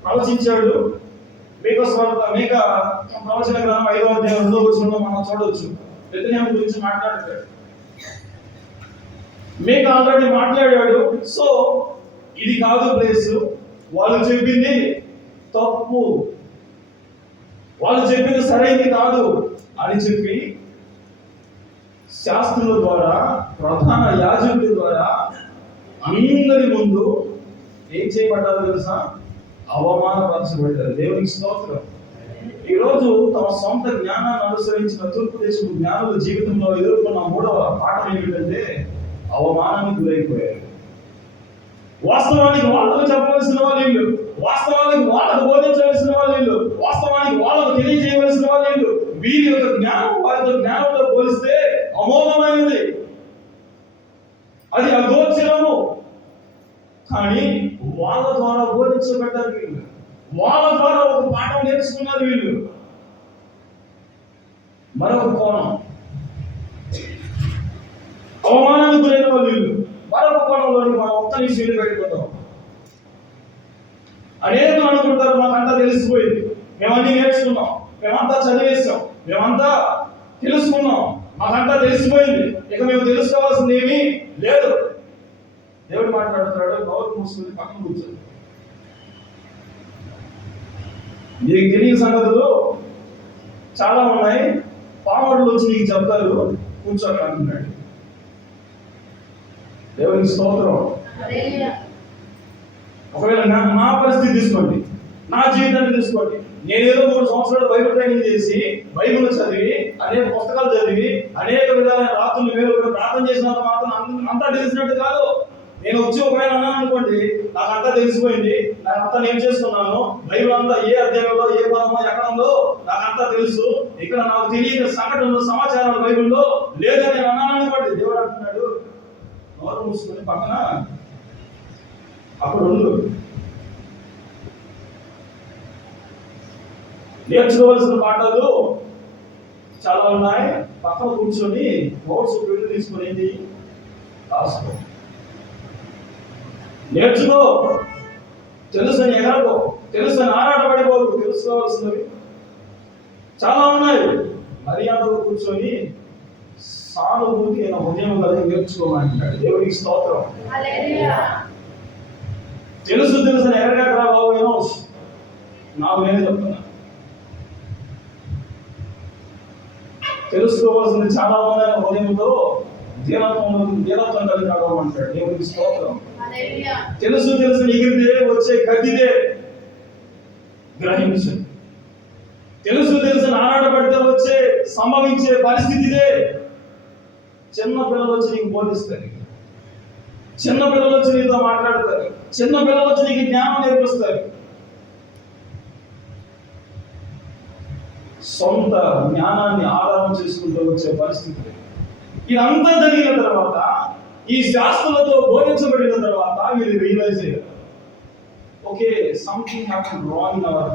ప్రవచించాడు. మీకా ప్రవచన గ్రంథం 5వ అధ్యాయం 2వ వచనంలో మనం చూడవచ్చు. బెత్లెహేము గురించి మాట్లాడాడు. మీకా ఆల్రెడీ మాట్లాడాడు. సో ఇది కాదు ప్లేస్, వాళ్ళు చెప్పింది తప్పు, వాళ్ళు చెప్పింది సరైనది కాదు అని చెప్పి శాస్త్రుల ద్వారా, ప్రధాన యాజకుల ద్వారా అందరి ముందు ఏం చేయబడ్డారు తెలుసా? అవమానపరచబడ్డారు. దేవునికి స్తోత్రం. ఈరోజు తమ సొంత జ్ఞానాన్ని అనుసరించిన తూర్పు దేశపు జ్ఞానుల జీవితంలో ఎదుర్కొన్న 3వ పాఠం ఏమిటంటే అవమానానికి గురైపోయారు. వాస్తవానికి వాళ్ళకు చెప్పవలసిన వాళ్ళు వీళ్ళు, వాస్తవానికి వాళ్ళకు బోధించవలసిన వాళ్ళు వీళ్ళు, వాస్తవానికి వాళ్ళకు తెలియజేయవలసిన వాళ్ళు వీళ్ళు. వీరి యొక్క జ్ఞానం వారితో జ్ఞానంతో పోలిస్తే అమోఘమైనది, అది అగోచరము. కానీ వాళ్ళ ద్వారా బోధించబడ్డారు వీళ్ళు, వాళ్ళ ద్వారా ఒక పాఠం నేర్చుకున్నారు వీళ్ళు. మరొక కోణం, అవమానానికి గురైన వాళ్ళు వీళ్ళు. మరొక కోణంలోని మనం ఒక్క విషయం పెట్టుకుంటాం. అనేకలు అనుకుంటారు మాకంతా తెలిసిపోయింది, మేమన్నీ నేర్చుకున్నాం, మేమంతా చదివేస్తాం, మేమంతా తెలుసుకున్నాం, మాకంతా తెలిసిపోయింది, ఇక మేము తెలుసుకోవాల్సింది ఏమీ లేదు. దేవుడు మాట్లాడుతున్నాడు, నోరు మూసుకుని పక్కన కూర్చోండి. నీకు తెలియని సంగతులు చాలా ఉన్నాయి, పామరులు వచ్చి నీకు చెప్తారు, కూర్చోండి అంటున్నాడు. దేవునికి స్తోత్రం. ఒకవేళ నా పరిస్థితి తీసుకోండి, నా జీవితాన్ని తీసుకోండి. నేనేదో 3 సంవత్సరాలు బైబిల్ ట్రైనింగ్ చేసి, బైబిల్ చదివి, అనేక పుస్తకాలు చదివి, అనేక విధాలైన రాత్రులు వేరు ప్రార్థన చేసినంత మాత్రం అంతా తెలిసినట్టు కాదు. నేను వచ్చి ఒకవేళ అన్నాను అనుకోండి, నాకు అంతా తెలిసిపోయింది, నాకు అంతా నేను చేసుకున్నాను, బైబిల్ అంతా ఏ అధ్యాయంలో ఏ పదమో ఎక్కడ ఉందో నాకు అంతా తెలుసు, ఇక్కడ నాకు తెలియని సంఘటనలు సమాచారాలు బైబిల్లో లేదని నేను అన్నాను అనుకోండి. దేవుడు అంటున్నాడు, నోరు మూసుకొని పక్కన అప్పుడు ఉండు. నేర్చుకోవాల్సిన పాఠాలు చాలా ఉన్నాయి. పక్కన కూర్చొని నోట్స్ పెట్టి తీసుకొని ఏంటి రాసుకో, నేర్చుకో. తెలుసని ఎగరకో, తెలుసని ఆరాటపడిపోకు. తెలుసుకోవాల్సినవి చాలా ఉన్నాయి. మర్యాదగా కూర్చొని సానుభూతి అయిన హృదయం కలిగి నేర్చుకోమంటాడు. దేవునికి స్తోత్రం. తెలుసని ఎరగకరా బాబు, ఏమో నాకు నేను చెప్తున్నా. తెలుసుకోవాల్సింది చాలా ఉందన్న హృదయంతో దీనత్వం కలిగి నడవమంటాడు. దేవునికి స్తోత్రం. తెలుసు ఎగిరితే వచ్చే గతిదే గ్రహించు. తెలుసు ఆరాటపడితే వచ్చే సంభవించే పరిస్థితిదే. చిన్న పిల్లలు వచ్చి నీకు బోధిస్తారు, చిన్న పిల్లలు వచ్చి నీతో మాట్లాడతారు, చిన్న పిల్లలు వచ్చి నీకు జ్ఞానం నేర్పిస్తారు. సొంత జ్ఞానాన్ని ఆధారం చేసుకుంటూ వచ్చే పరిస్థితి. ఇదంతా జరిగిన తర్వాత, ఈ శాస్త్రులతో బోధించబడిన తర్వాత వీళ్ళు రియలైజ్ అయ్యారు, okay, something happened wrong in our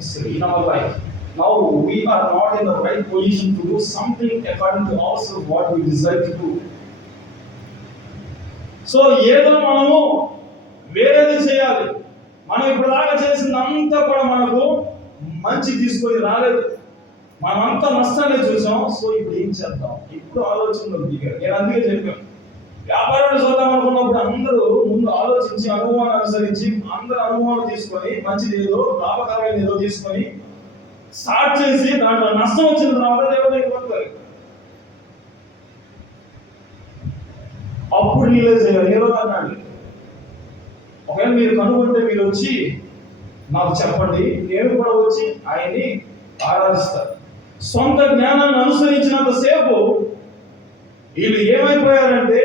history, in our life. Now we are not in the right position to do something according to ourselves what we desire to do. So ఏదో మనము వేరేది చేయాలి. మనం ఇప్పుడు దాకా చేసిందంతా కూడా మనకు మంచి తీసుకొని రాలేదు, మనమంతా నష్టాన్ని చూసాం. సో ఇప్పుడు ఏం చేద్దాం, ఇప్పుడు ఆలోచనలు దిగారు. నేను అందుకే చెప్పాను, వ్యాపారాలు చూద్దాం అనుకున్నప్పుడు అందరూ ముందు ఆలోచించి, అనుభవాన్ని అనుసరించి, అందరూ అనుభవాలు తీసుకొని, మంచిది ఏదో లాభకరమైన ఏదో తీసుకొని స్టార్ట్ చేసి, దాంట్లో నష్టం వచ్చిన తర్వాత దేవుడికి పడతారు. అప్పుడు రియలైజ్ అయ్యారు. ఏ రోజు అన్నాడు, ఒకవేళ మీరు కనుగొంటే మీరు వచ్చి నాకు చెప్పండి, నేను కూడా వచ్చి ఆయన్ని ఆరాధిస్తాను. సొంత జ్ఞానాన్ని అనుసరించినంతసేపు వీళ్ళు ఏమైపోయారంటే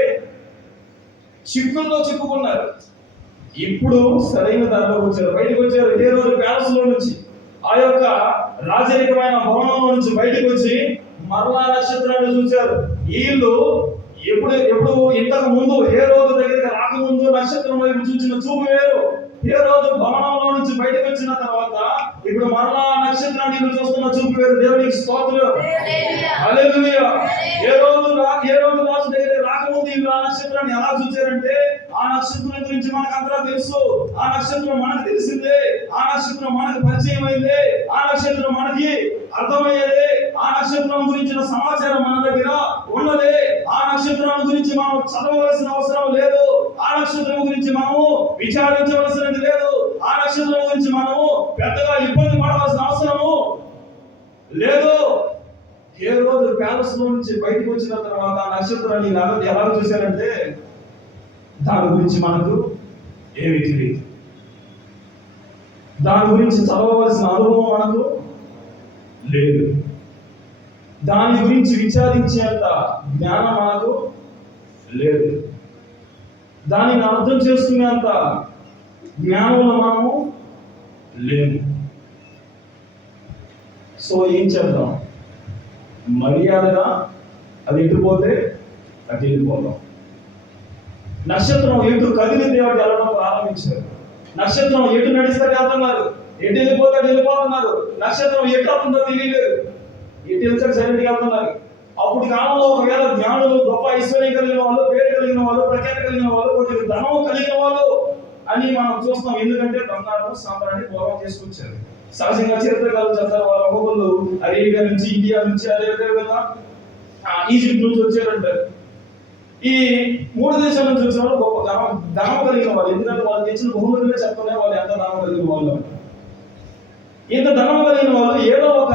చిక్కుల్లో చిక్కుకున్నారు. ఇప్పుడు సరైన దారిలోకి వచ్చారు, బయటకు వచ్చారు. ఏ రోజు ప్యాలెస్ లో నుంచి, ఆ యొక్క రాజరికమైన భవనంలో నుంచి బయటకు వచ్చి మరలా నక్షత్రాన్ని చూశారు. వీళ్ళు ఎప్పుడు ఇంతకు ముందు ఏ రోజు దగ్గరికి రాకముందు నక్షత్రం వైపు చూసిన చూపు వేరు. ఏ రోజు భవనంలో నుంచి బయటకు వచ్చిన తర్వాత ఇప్పుడు మరలా నక్షత్రాన్ని నువ్వు చూస్తున్న చూపు వేరు. దేవునికి స్తోత్రం. హల్లెలూయా. ఏ రోజు రాజు దగ్గర రాకముందు వీళ్ళు ఆ నక్షత్రాన్ని ఎలా చూచారంటే, ఆ నక్షత్రం గురించి మనకు అంతలా తెలుసు, ఆ నక్షత్రం మనకు తెలిసిందే, ఆ నక్షత్రం మనకు పరిచయం అయిందే, ఆ నక్షత్రం మనకి అర్థమయ్యేదే, ఆ నక్షత్రం గురించిన సమాచారం మన దగ్గర ఉన్నదే, ఆ నక్షత్రం గురించి మనం చదవవలసిన అవసరం లేదు, ఆ నక్షత్రం గురించి మనము విచారించవలసినది లేదు, ఆ నక్షత్రం గురించి మనము పెద్దగా ఇబ్బంది పడవలసిన అవసరము లేదు. ఏ రోజు ప్యాలెస్ లో నుంచి బయటకు వచ్చిన తర్వాత ఆ నక్షత్రాన్ని ఎలా చూశారంటే, దాని గురించి మనకు ఏమీ తెలియదు, దాని గురించి చదవవలసిన అనుభవం మనకు లేదు, దాని గురించి విచారించేంత జ్ఞానం మనకు లేదు, దానిని అర్థం చేసుకునేంత జ్ఞానంలో మనము లేము. సో ఏం చేద్దాం? మర్యాదగా అది ఎటుపోతే అటు వెళ్ళిపోదాం. నక్షత్రం ఎటు కదిలితే వాటి వెళ్ళడం ప్రారంభించారు. నక్షత్రం ఎటు నడిస్తే వెళ్తున్నారు, ఎటు వెళ్ళిపోతే అటు వెళ్ళిపోతున్నారు. నక్షత్రం ఎటు అవుతుందో తెలియలేదు, ఎటు వెళ్తే సైలెంట్గా వెళ్తున్నారు. అప్పుడు కాలంలో ఒకవేళ జ్ఞానులు, గొప్ప ఐశ్వర్యం కలిగిన వాళ్ళు, పేరు కలిగిన వాళ్ళు, ప్రఖ్యాతి కలిగిన వాళ్ళు, కొద్దిగా ధనం కలిగిన వాళ్ళు అని మనం చూస్తాం. ఎందుకంటే బంగారం సాంబ్రాన్ని పూర్వం చేసుకొచ్చారు. సహజంగా చరిత్రకారులు చెప్తారు, వాళ్ళ ఒక్కొక్కళ్ళు అరేబియా నుంచి, ఇండియా నుంచి, అదేవిధంగా ఈజిప్ట్ నుంచి వచ్చారంటారు. ఈ 3 దేశాల నుంచి వచ్చిన వాళ్ళు గొప్ప ధనం కలిగిన వాళ్ళు. ఎందుకంటే వాళ్ళు తెచ్చిన బహుమతులే చెప్తున్నాయి వాళ్ళు ఎంత ధనం కలిగిన వాళ్ళు. ఇంత ధనం కలిగిన వాళ్ళు ఏదో ఒక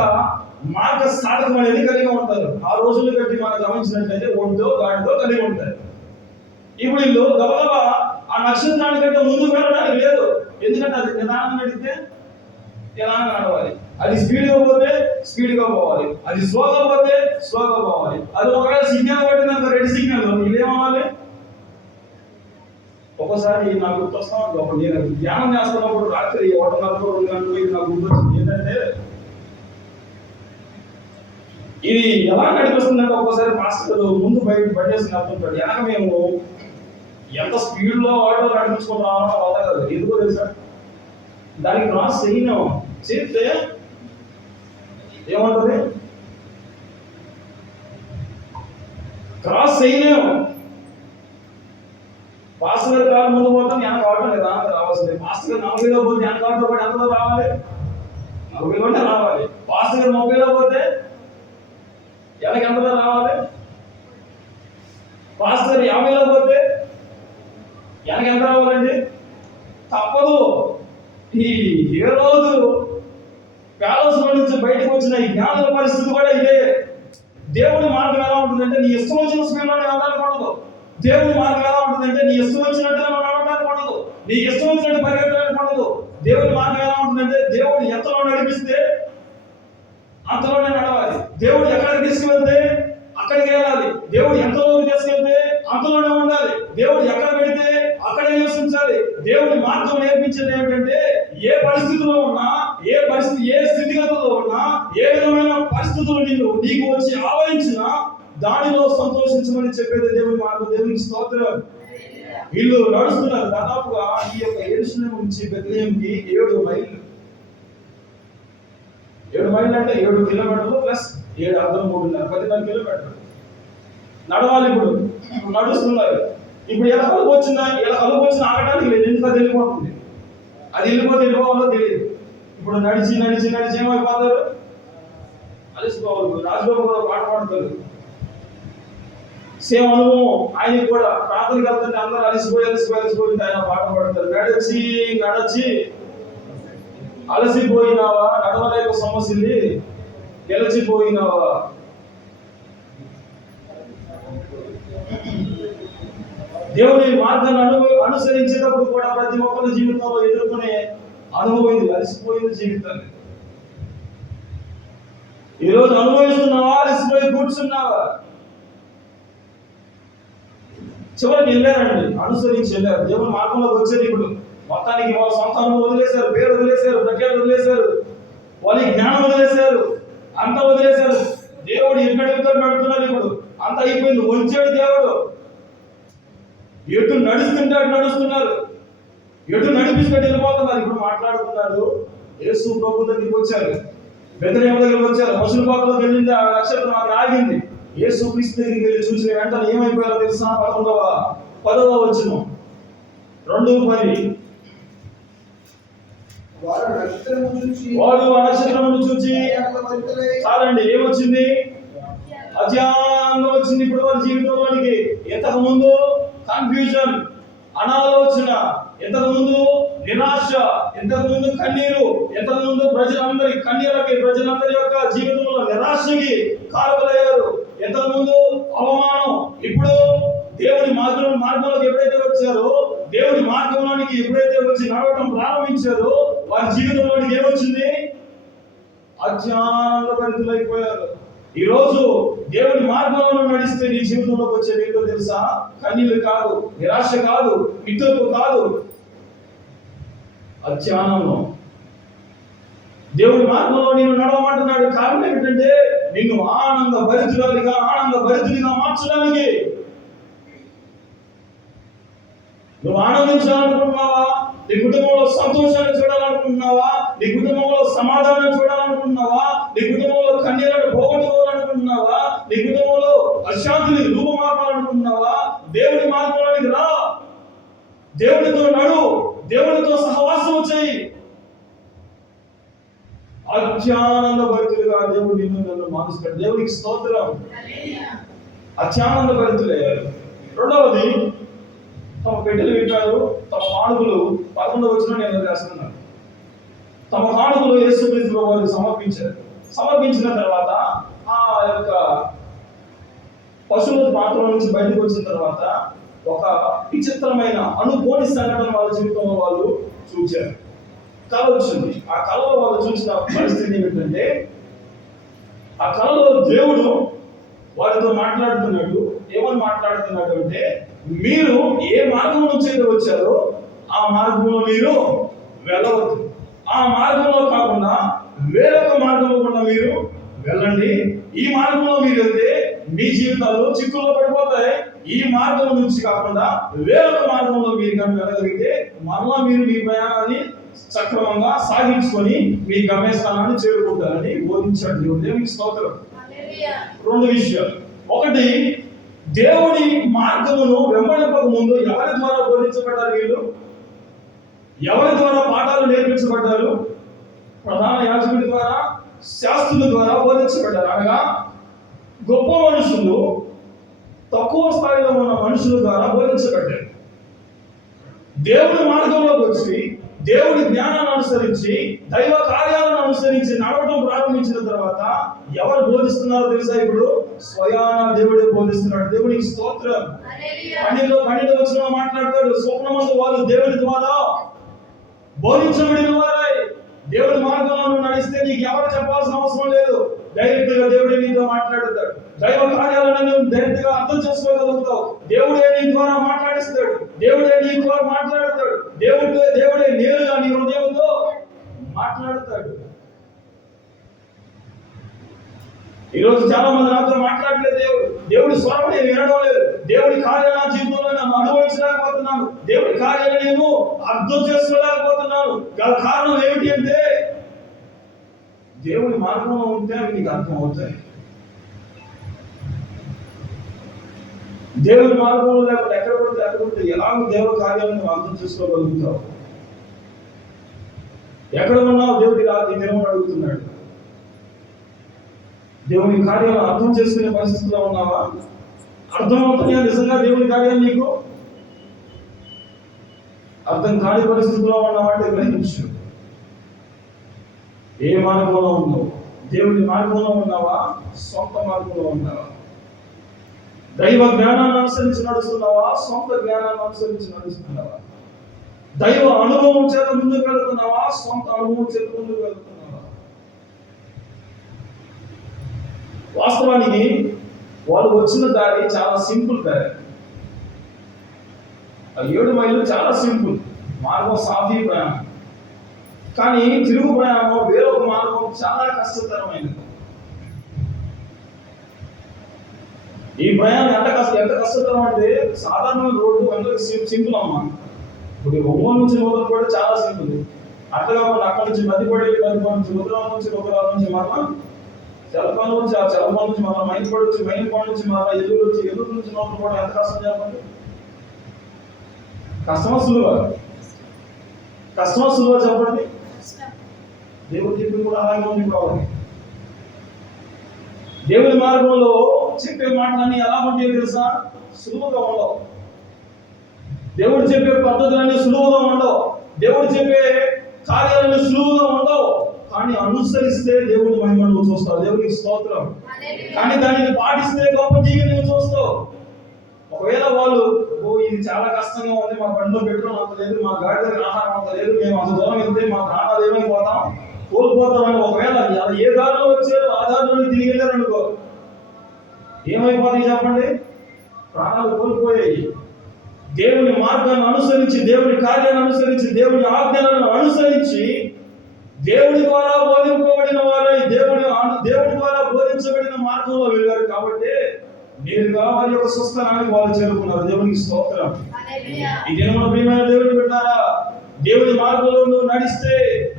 మార్గ సాధకం అనేది కలిగి ఉంటారు. ఆ రోజులు బట్టి మనం గమనించినట్లయితే ఒంటో గాడితో కలిగి ఉంటారు. ఇప్పుడు వీళ్ళు గబగబా ఆ నక్షత్రానికంటే ముందు వెళ్ళడానికి లేదు. ఎందుకంటే అది నిదానం నడిస్తే నిదానం నడవాలి, అది స్పీడ్గా పోతే స్పీడ్గా పోవాలి, అది స్లోగా పోతే స్లోగా పోవాలి. అది ఒకవేళ సిగ్నల్ పట్టిందంత రెడ్ సిగ్నల్ వీళ్ళేమవ్వాలి? ఒక్కోసారి నాకు గుర్తొస్తా ఉంటుంది, నేను ధ్యానం చేస్తున్నప్పుడు రాత్రి 1:30 2 గంటలు నాకు గుర్తొచ్చింది ఏంటంటే, ఇది ఎలా నడిపిస్తుందంటే ఒక్కోసారి మాస్టర్ ముందు బయట పట్టేసి నడుతుంటాడు, వెనక మేము ఎంత స్పీడ్లో ఆటో నడిపించుకుంటామో వాళ్ళ కదా. ఎందుకో తెలుసా? దానికి క్రాస్ చేస్తే ఏమంటది? క్రాస్ చేయలేము. మాస్టర్ గారి కారు ముందు పోతాం, వెనక ఆటో లేదా రావాల్సింది. మాస్టర్ గారు 40లో పోతే వెనక ఆటో పాటు ఎంతలో రావాలి? 40 రావాలి. మాస్టర్ గారు 30లో పోతే వెనక ఎంతలో రావాలి? మాస్టర్ గారు 50లో పోతే వెనక ఎంత రావాలండి? తప్పదు. ఏ రోజు ప్యాలెస్ నుంచి బయటకు వచ్చిన ఈ జ్ఞానుల పరిస్థితి కూడా ఇదే. దేవుడి మార్గం ఎలా ఉంటుందంటే, నీ ఇష్టం వచ్చిన స్పీడ్లో వెళ్ళడానికి ఉండదు. దేవుడి మార్గం ఎలా ఉంటుందంటే, నీ ఇష్టం వచ్చినట్టుగా మనం నడవడానికి ఉండదు, నీకు ఇష్టం వచ్చినట్టు పరిగెత్తడానికి ఉండదు. దేవుడి మార్గం ఎలా ఉంటుందంటే, దేవుడు ఎంతలో నడిపిస్తే అంతలోనే నడవాలి. దేవుడు ఎక్కడికి తీసుకువెళ్తే అక్కడికి వెళ్ళాలి. దేవుడు ఎంతలో తీసుకెళ్తే అంతలోనే ఉండాలి. దేవుడు ఎక్కడ పెడితే అక్కడే నివసించాలి. దేవుడి మార్గం నేర్పించేది ఏమిటంటే, ఏ పరిస్థితిలో ఉన్నా, ఏ స్థితిగతుల్లో ఉన్నా, ఏ విధమైన పరిస్థితులు నీకు వచ్చి ఆవరించినా దానిలో సంతోషించమని చెప్పేది దేవుడి మార్గం. దేవునికి స్తోత్రం. వీళ్ళు నడుస్తున్నారు దాదాపుగా ఈ యొక్క యెరూషలేము నుంచి బెత్లెహేముకి 7 మైళ్ళు. 7 మైళ్ళు అంటే 7 కిలోమీటర్లు ప్లస్ 7 అర్థం 3.5 14 కిలోమీటర్లు నడవాలి. ఇప్పుడు నడుస్తున్నారు. ఇప్పుడు ఎలా కలుపు వచ్చిందా? ఆగడానికి లేదు. ఎందుకు అది వెళ్ళిపోతుంది? అది వెళ్ళిపోవాలో తెలియదు. ఇప్పుడు నడిచి ఏమైపోతారు? అలసిపోవాలి. రాజుబాబు కూడా పాట పాడతారు, సేమ్ అనుభవం ఆయనకి కూడా. ప్రార్థనకి వెళ్తుంటే అందరూ అలసిపోయి ఆయన పాట పాడతారు. నడచి అలసిపోయినావా, నడవలేక సమస్యలు గెలిచిపోయినావా. దేవుని మార్గాన్ని అనుసరించేటప్పుడు కూడా ప్రతి ఒక్కరి జీవితంలో ఎదుర్కొనే అనుభవం ఇది. అలసిపోయింది జీవితాన్ని. ఈరోజు అనుభవిస్తున్నావా? అలసిపోయి కూర్చున్నావా? చివరికి వెళ్ళారండి, అనుసరించి వెళ్ళారు. దేవుని మార్గంలోకి వచ్చారు. ఇప్పుడు మొత్తానికి వాళ్ళ సొంత అనుభవం వదిలేశారు, పేరు వదిలేశారు, ప్రఖ్యాతి వదిలేశారు, వాళ్ళ జ్ఞానం వదిలేశారు, అంత వదిలేశారు. దేవుడు ఎన్నడుగుతో నడుతున్నారు. ఇప్పుడు అంత అయిపోయింది. వచ్చాడు దేవుడు. ఎటు నడుస్తుంటే అటు నడుస్తున్నారు, ఎటు నడిపిస్తే వెళ్ళిపోతున్నారు. ఇప్పుడు మాట్లాడుతున్నారు. యేసు ప్రభు దగ్గరికి వచ్చారు. బెత్లెహేము దగ్గరికి వచ్చారు. పశువుల పాకలోకి వెళ్ళింది, ఆ నక్షత్రం అక్కడ ఆగింది. యేసుక్రీస్తు దగ్గరికి వెళ్ళి చూసిన వెంటనే ఏమైపోయారో తెలుసా? 10వ వచనం 2:10. వారు ఆ నక్షత్రమును చూచి చాలండి, ఏమొచ్చింది? అధ్యానంగా వచ్చింది. ఇప్పుడు వారి జీవితంలోనికి ఇంతకు ముందు కన్ఫ్యూజన్, అనాలోచన, ఇంతకు ముందు నిరాశ, ఇంతకు ముందు కన్నీరు, ఇంతకు ముందు ప్రజలందరి కన్నీరుకి, ప్రజలందరి యొక్క జీవితంలో నిరాశకి కారకులయ్యారు. ఇంతకు ముందు అవమానం. ఇప్పుడు దేవుడి మార్గంలోకి ఎప్పుడైతే వచ్చారో, దేవుడి మార్గంలోనికి ఎప్పుడైతే వచ్చి నడవటం ప్రారంభించారో, వారి జీవితంలోనికి ఏమొచ్చింది? అజ్ఞానభరితులైపోయారు. ఈ రోజు దేవుడి మార్గంలో నడిస్తే నీ జీవితంలోకి వచ్చేది ఏంటో తెలుసా? కన్నీళ్ళు కాదు, నిరాశ కాదు, వితుపు కాదు, అజ్ఞానంలో. దేవుడి మార్గంలో నేను నడవమంటున్నాడు. కారణం ఏమిటంటే నిన్ను ఆనంద భరితుడిగా మార్చడానికి. నువ్వు ఆనందించాలనుకుంటున్నావా? నీ కుటుంబంలో సంతోషాన్ని చూడాలనుకుంటున్నావా? నీ కుటుంబంలో సమాధానం చూడాలనుకుంటున్నావా? నీ కుటుంబంలో కన్నీళ్లను పోగొట్టుకోవాలనుకుంటున్నావా? నీ కుటుంబంలో అశాంతిని రూపమాపాలనుకుంటున్నావా? దేవుడి మార్గంలోనికి రా, దేవుడితో నడు, దేవుడితో సహవాసం చేయి. అత్యానంద భరితులుగా దేవుడు నన్ను మారుస్తాడు. దేవుడికి స్తోత్రం. అత్యానంద భరితులయ్యారు. రెండవది, తమ బిడ్డలు వింటారు, తమ కానుకలు 11వ వచనం నేను రాస్తున్నాను. తమ కానుకలు యేసుక్రీస్తు వారికి సమర్పించారు. సమర్పించిన తర్వాత ఆ యొక్క పశువుల పాత్ర నుంచి బయటకు వచ్చిన తర్వాత ఒక విచిత్రమైన అనుకోని సంఘటన వాళ్ళ జీవితంలో వాళ్ళు చూచారు. కళ వచ్చింది. ఆ కళలో వాళ్ళు చూసిన పరిస్థితి ఏమిటంటే, ఆ కళలో దేవుడు వారితో మాట్లాడుతున్నాడు. ఏమని మాట్లాడుతున్నాడు అంటే, మీరు ఏ మార్గం నుంచి అయితే వచ్చారో ఆ మార్గంలో మీరు వెళ్ళవద్దు. ఆ మార్గంలో కాకుండా వేరొక మార్గంలో కూడా మీరు వెళ్ళండి. ఈ మార్గంలో మీరు వెళ్తే మీ జీవితాలు చిక్కుల్లో పడిపోతాయి. ఈ మార్గం నుంచి కాకుండా వేరొక మార్గంలో మీరు కనుక వెళ్ళగలిగితే మరలా మీరు మీ ప్రయాణాన్ని సక్రమంగా సాగించుకొని మీ గమ్యస్థానాన్ని చేరుకుంటారని బోధించాడు దేవుడు. దేవునికి స్తోత్రం. రెండు విషయాలు. ఒకటి, దేవుడి మార్గమును వెంబడింపక ముందు ఎవరి ద్వారా బోధించబడ్డారు వీళ్ళు? ఎవరి ద్వారా పాఠాలు నేర్పించబడ్డారు? ప్రధాన యాజకుడి ద్వారా, శాస్త్రుల ద్వారా బోధించబడ్డారు. అనగా గొప్ప మనుషులు తక్కువ స్థాయిలో ఉన్న మనుషుల ద్వారా బోధించబడ్డారు. దేవుడి మార్గంలోకి వచ్చి దేవుడి జ్ఞానాన్ని అనుసరించి దైవ కార్యాలను అనుసరించి నడవడం ప్రారంభించిన తర్వాత ఎవరు బోధిస్తున్నారో తెలుసా? ఇప్పుడు స్వయాన దేవుడే బోధిస్తున్నాడు. దేవునికి స్తోత్రం. 12వ వచనంలో మాట్లాడతాడు, స్వప్నమందు వాళ్ళు దేవుని ద్వారా బోధించబడిన వారై. దేవుడి మార్గంలో నడిస్తే నీకు ఎవరు చెప్పాల్సిన అవసరం లేదు. డైరెక్ట్ గా దేవుడే నీతో మాట్లాడుతాడు. దైవ కార్యాలను నువ్వు డైరెక్ట్ గా అర్థం చేసుకోగలుగుతావు. దేవుడే నీ ద్వారా మాట్లాడిస్తాడు. దేవుడే నీ ద్వారా మాట్లాడతాడు. దేవుడే నేరుగా నీ హృదయంతో మాట్లాడతాడు. ఈరోజు చాలా మంది నాతో మాట్లాడలేదు. దేవుడి స్వరం నేను వినడం లేదు. దేవుడి కార్యాలు నా జీవితంలో నేను అనుభవించలేకపోతున్నాను. దేవుడి కార్యాలు నేను అర్థం చేసుకోలేకపోతున్నాను. గల కారణం ఏమిటి అంటే, దేవుడి మార్గంలో ఉంటే అవి నీకు అర్థం అవుతాయి. దేవుడి మార్గంలో లేకపోతే ఎక్కడ పడితే ఎలాగో దేవుడి కార్యాలను నువ్వు అర్థం చేసుకోగలుగుతావు. ఎక్కడ ఉన్నావు దేవుడి దేవుడు అడుగుతున్నాడు. దేవుని కార్యాలు అర్థం చేసుకునే పరిస్థితిలో ఉన్నావా? అర్థమవుతున్నాయా నిజంగా దేవుని కార్యాలు నీకు? అర్థం కాని పరిస్థితిలో ఉన్నావంటే గ్రహించు. ఏ మార్గంలో ఉన్నావు? దేవుని మార్గంలో ఉన్నావా? సొంత మార్గంలో ఉన్నావా? దైవ జ్ఞానాన్ని అనుసరించి నడుస్తున్నావా? సొంత జ్ఞానాన్ని అనుసరించి నడుస్తున్నావా? దైవ అనుభవం చేత ముందుకు వెళ్తున్నావా? సొంత అనుభవం చేత ముందుకు వెళ్తున్నావా? వాస్తవానికి వాళ్ళు వచ్చిన దారి చాలా సింపుల్ దారి. 7 మైళ్ళు చాలా సింపుల్ మార్గం, సాఫీ ప్రయాణం. కానీ తిరుగు ప్రయాణం వేరొక మార్గం చాలా కష్టతరమైనది. ఈ ప్రయాణం ఎంత కష్టతరం అంటే, సాధారణమైన రోడ్డు అందరికి సింపుల్ అమ్మా. ఇప్పుడు ఒంగోలు నుంచి మొదలు కూడా చాలా సింపుల్. అట్లా కాకుండా అక్కడ నుంచి మధ్యపడి నుంచి రుద్రాల నుంచి మరలా జలపాల నుంచి ఆ జలపాల నుంచి మరలా మైన్పాడు వచ్చి మైన్పాడు నుంచి మరలా ఎదురు నుంచి నోట్లు కూడా ఎంత కష్టం చెప్పండి. కష్టమా సులువా? కష్టమా సులువా చెప్పండి. దేవుడు చెప్పింది కూడా అలాగే ఉంది కావాలి. దేవుని మార్గంలో చెప్పే మాటలన్నీ ఎలా ఉంటాయో తెలుసా? సులువుగా ఉండవు. దేవుడు చెప్పే పద్ధతులన్నీ సులువుగా ఉండవు. దేవుడు చెప్పే కార్యాలన్నీ సులువుగా ఉండవు. కానీ అనుసరిస్తే దేవుడి మహిమ నువ్వు చూస్తావు. దేవుడికి స్తోత్రం. కానీ దానిని పాటిస్తే గొప్ప జీవితం నువ్వు చూస్తావు. ఒకవేళ వాళ్ళు ఇది చాలా కష్టంగా ఉంది, మా బండిలో పెట్రోల్ అంత లేదు, మా గాడి దగ్గర ఆహారం అంత లేదు, మేము అంత దూరం వెళ్తే మా ప్రాణాలు ఏమైపోతాం, కోల్పోతామని ఒకవేళ ఏ దారిలో వచ్చారో ఆ దారిలో తిరిగి వెళ్ళారు అనుకో, ఏమైపోతాయి చెప్పండి? ప్రాణాలు కోల్పోయాయి. దేవుని మార్గాన్ని అనుసరించి, దేవుని కార్యాన్ని అనుసరించి, దేవుని ఆజ్ఞలను అనుసరించి దేవుడి ద్వారా బోధింపబడిన వారై దేవుడి ద్వారా బోధించబడిన మార్గంలో వెళ్ళారు కాబట్టి నేరుగా వారి యొక్క స్వస్థానానికి వాళ్ళు చేరుకున్నారు. దేవునికి స్తోత్రం. ఈ దినమున ప్రియమైన దేవుని బిడ్డలారా, దేవుని మార్గంలో నువ్వు నడిస్తే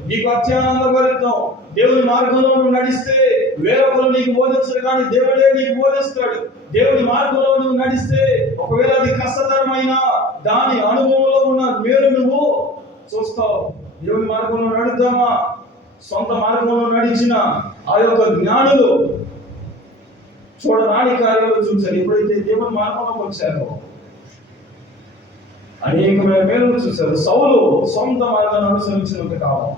నీకు అత్యానందభరితం. దేవుని మార్గంలో నువ్వు నడిస్తే వేరొకరు నీకు బోధించరు, కానీ దేవుడే నీకు బోధిస్తాడు. దేవుని మార్గంలో నువ్వు నడిస్తే ఒకవేళ అది కష్టతరమైన దాని అనుభవంలో ఉన్న మేలు నువ్వు చూస్తావు. దేవుని మార్గంలో నడుద్దామా? సొంత మార్గంలో నడిచిన ఆ యొక్క జ్ఞానులు చూడరాని కార్యాలు చూశారు. ఎప్పుడైతే దేవుని మార్గంలోకి వచ్చారో అనేకమైన మేలు చూశారు. సౌలు సొంత మార్గాన్ని అనుసరించినంత కాలం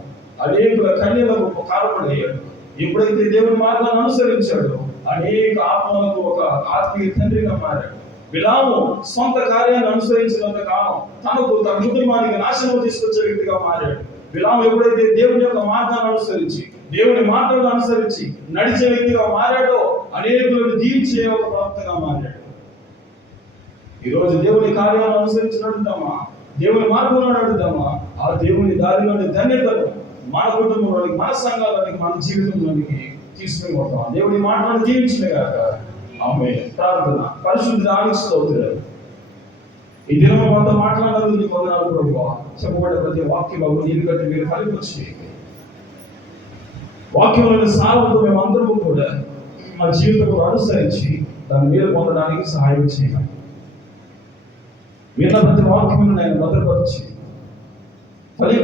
అనేకుల కన్యలకు కారణమయ్యాడు. ఎప్పుడైతే దేవుని మార్గాన్ని అనుసరించాడో అనేక ఆత్మలకు ఒక ఆత్మీయ తండ్రిగా మారాడు. బిలాము సొంత కార్యాన్ని అనుసరించినంత కాలం తన కుటుంబానికి నాశనం తీసుకొచ్చే వ్యక్తిగా మారాడు. బిలాము ఎప్పుడైతే దేవుని యొక్క మార్గాన్ని అనుసరించి, దేవుని మాటలను అనుసరించి నడిచే వ్యక్తిగా మారాడో అనేకులను దీవించే ఒక ప్రవక్తగా మారాడు. ఈరోజు దేవుని కార్యాలను అనుసరించి నడుద్దామా? దేవుని మార్గంలో నడుద్దామా? ఆ దేవుని దారిలోని ధన్యతను మన కుటుంబంలోనికి, మన సంఘాలలోనికి, మన జీవితంలోనికి తీసుకుని పోతాం. దేవుని మాటలను దీవించిన గాక. ఆమేన్. ప్రార్థన. పరిశుద్ధానికి స్తోత్రం. ఈ దినం కొంత మాట్లాడాలని నీకు వందనాలు ప్రభువా. చెప్పబడే ప్రతి వాక్యం నీరు కట్టి మీరు ఫలించి వాక్యంలోని సారంతో మేము అందరము కూడా మా జీవితంలో అనుసరించి దాన్ని మీరు పొందడానికి సహాయం చేయాలి. విన్న ప్రతి వాక్యమును నేను భద్రపరిచి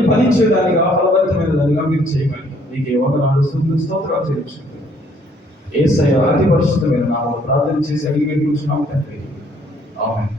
ఫలించేదానిగా, ఫలవంతమైన దానిగా మీరు చేయమని నీకే వందనాలు, స్తోత్రాలు చెల్లించండి. యేసయ్య అతి పరిశుద్ధమైన నామములో ప్రార్థన చేసి అడిగి వేడుకుంటున్నాము తండ్రి. ఆమేన్.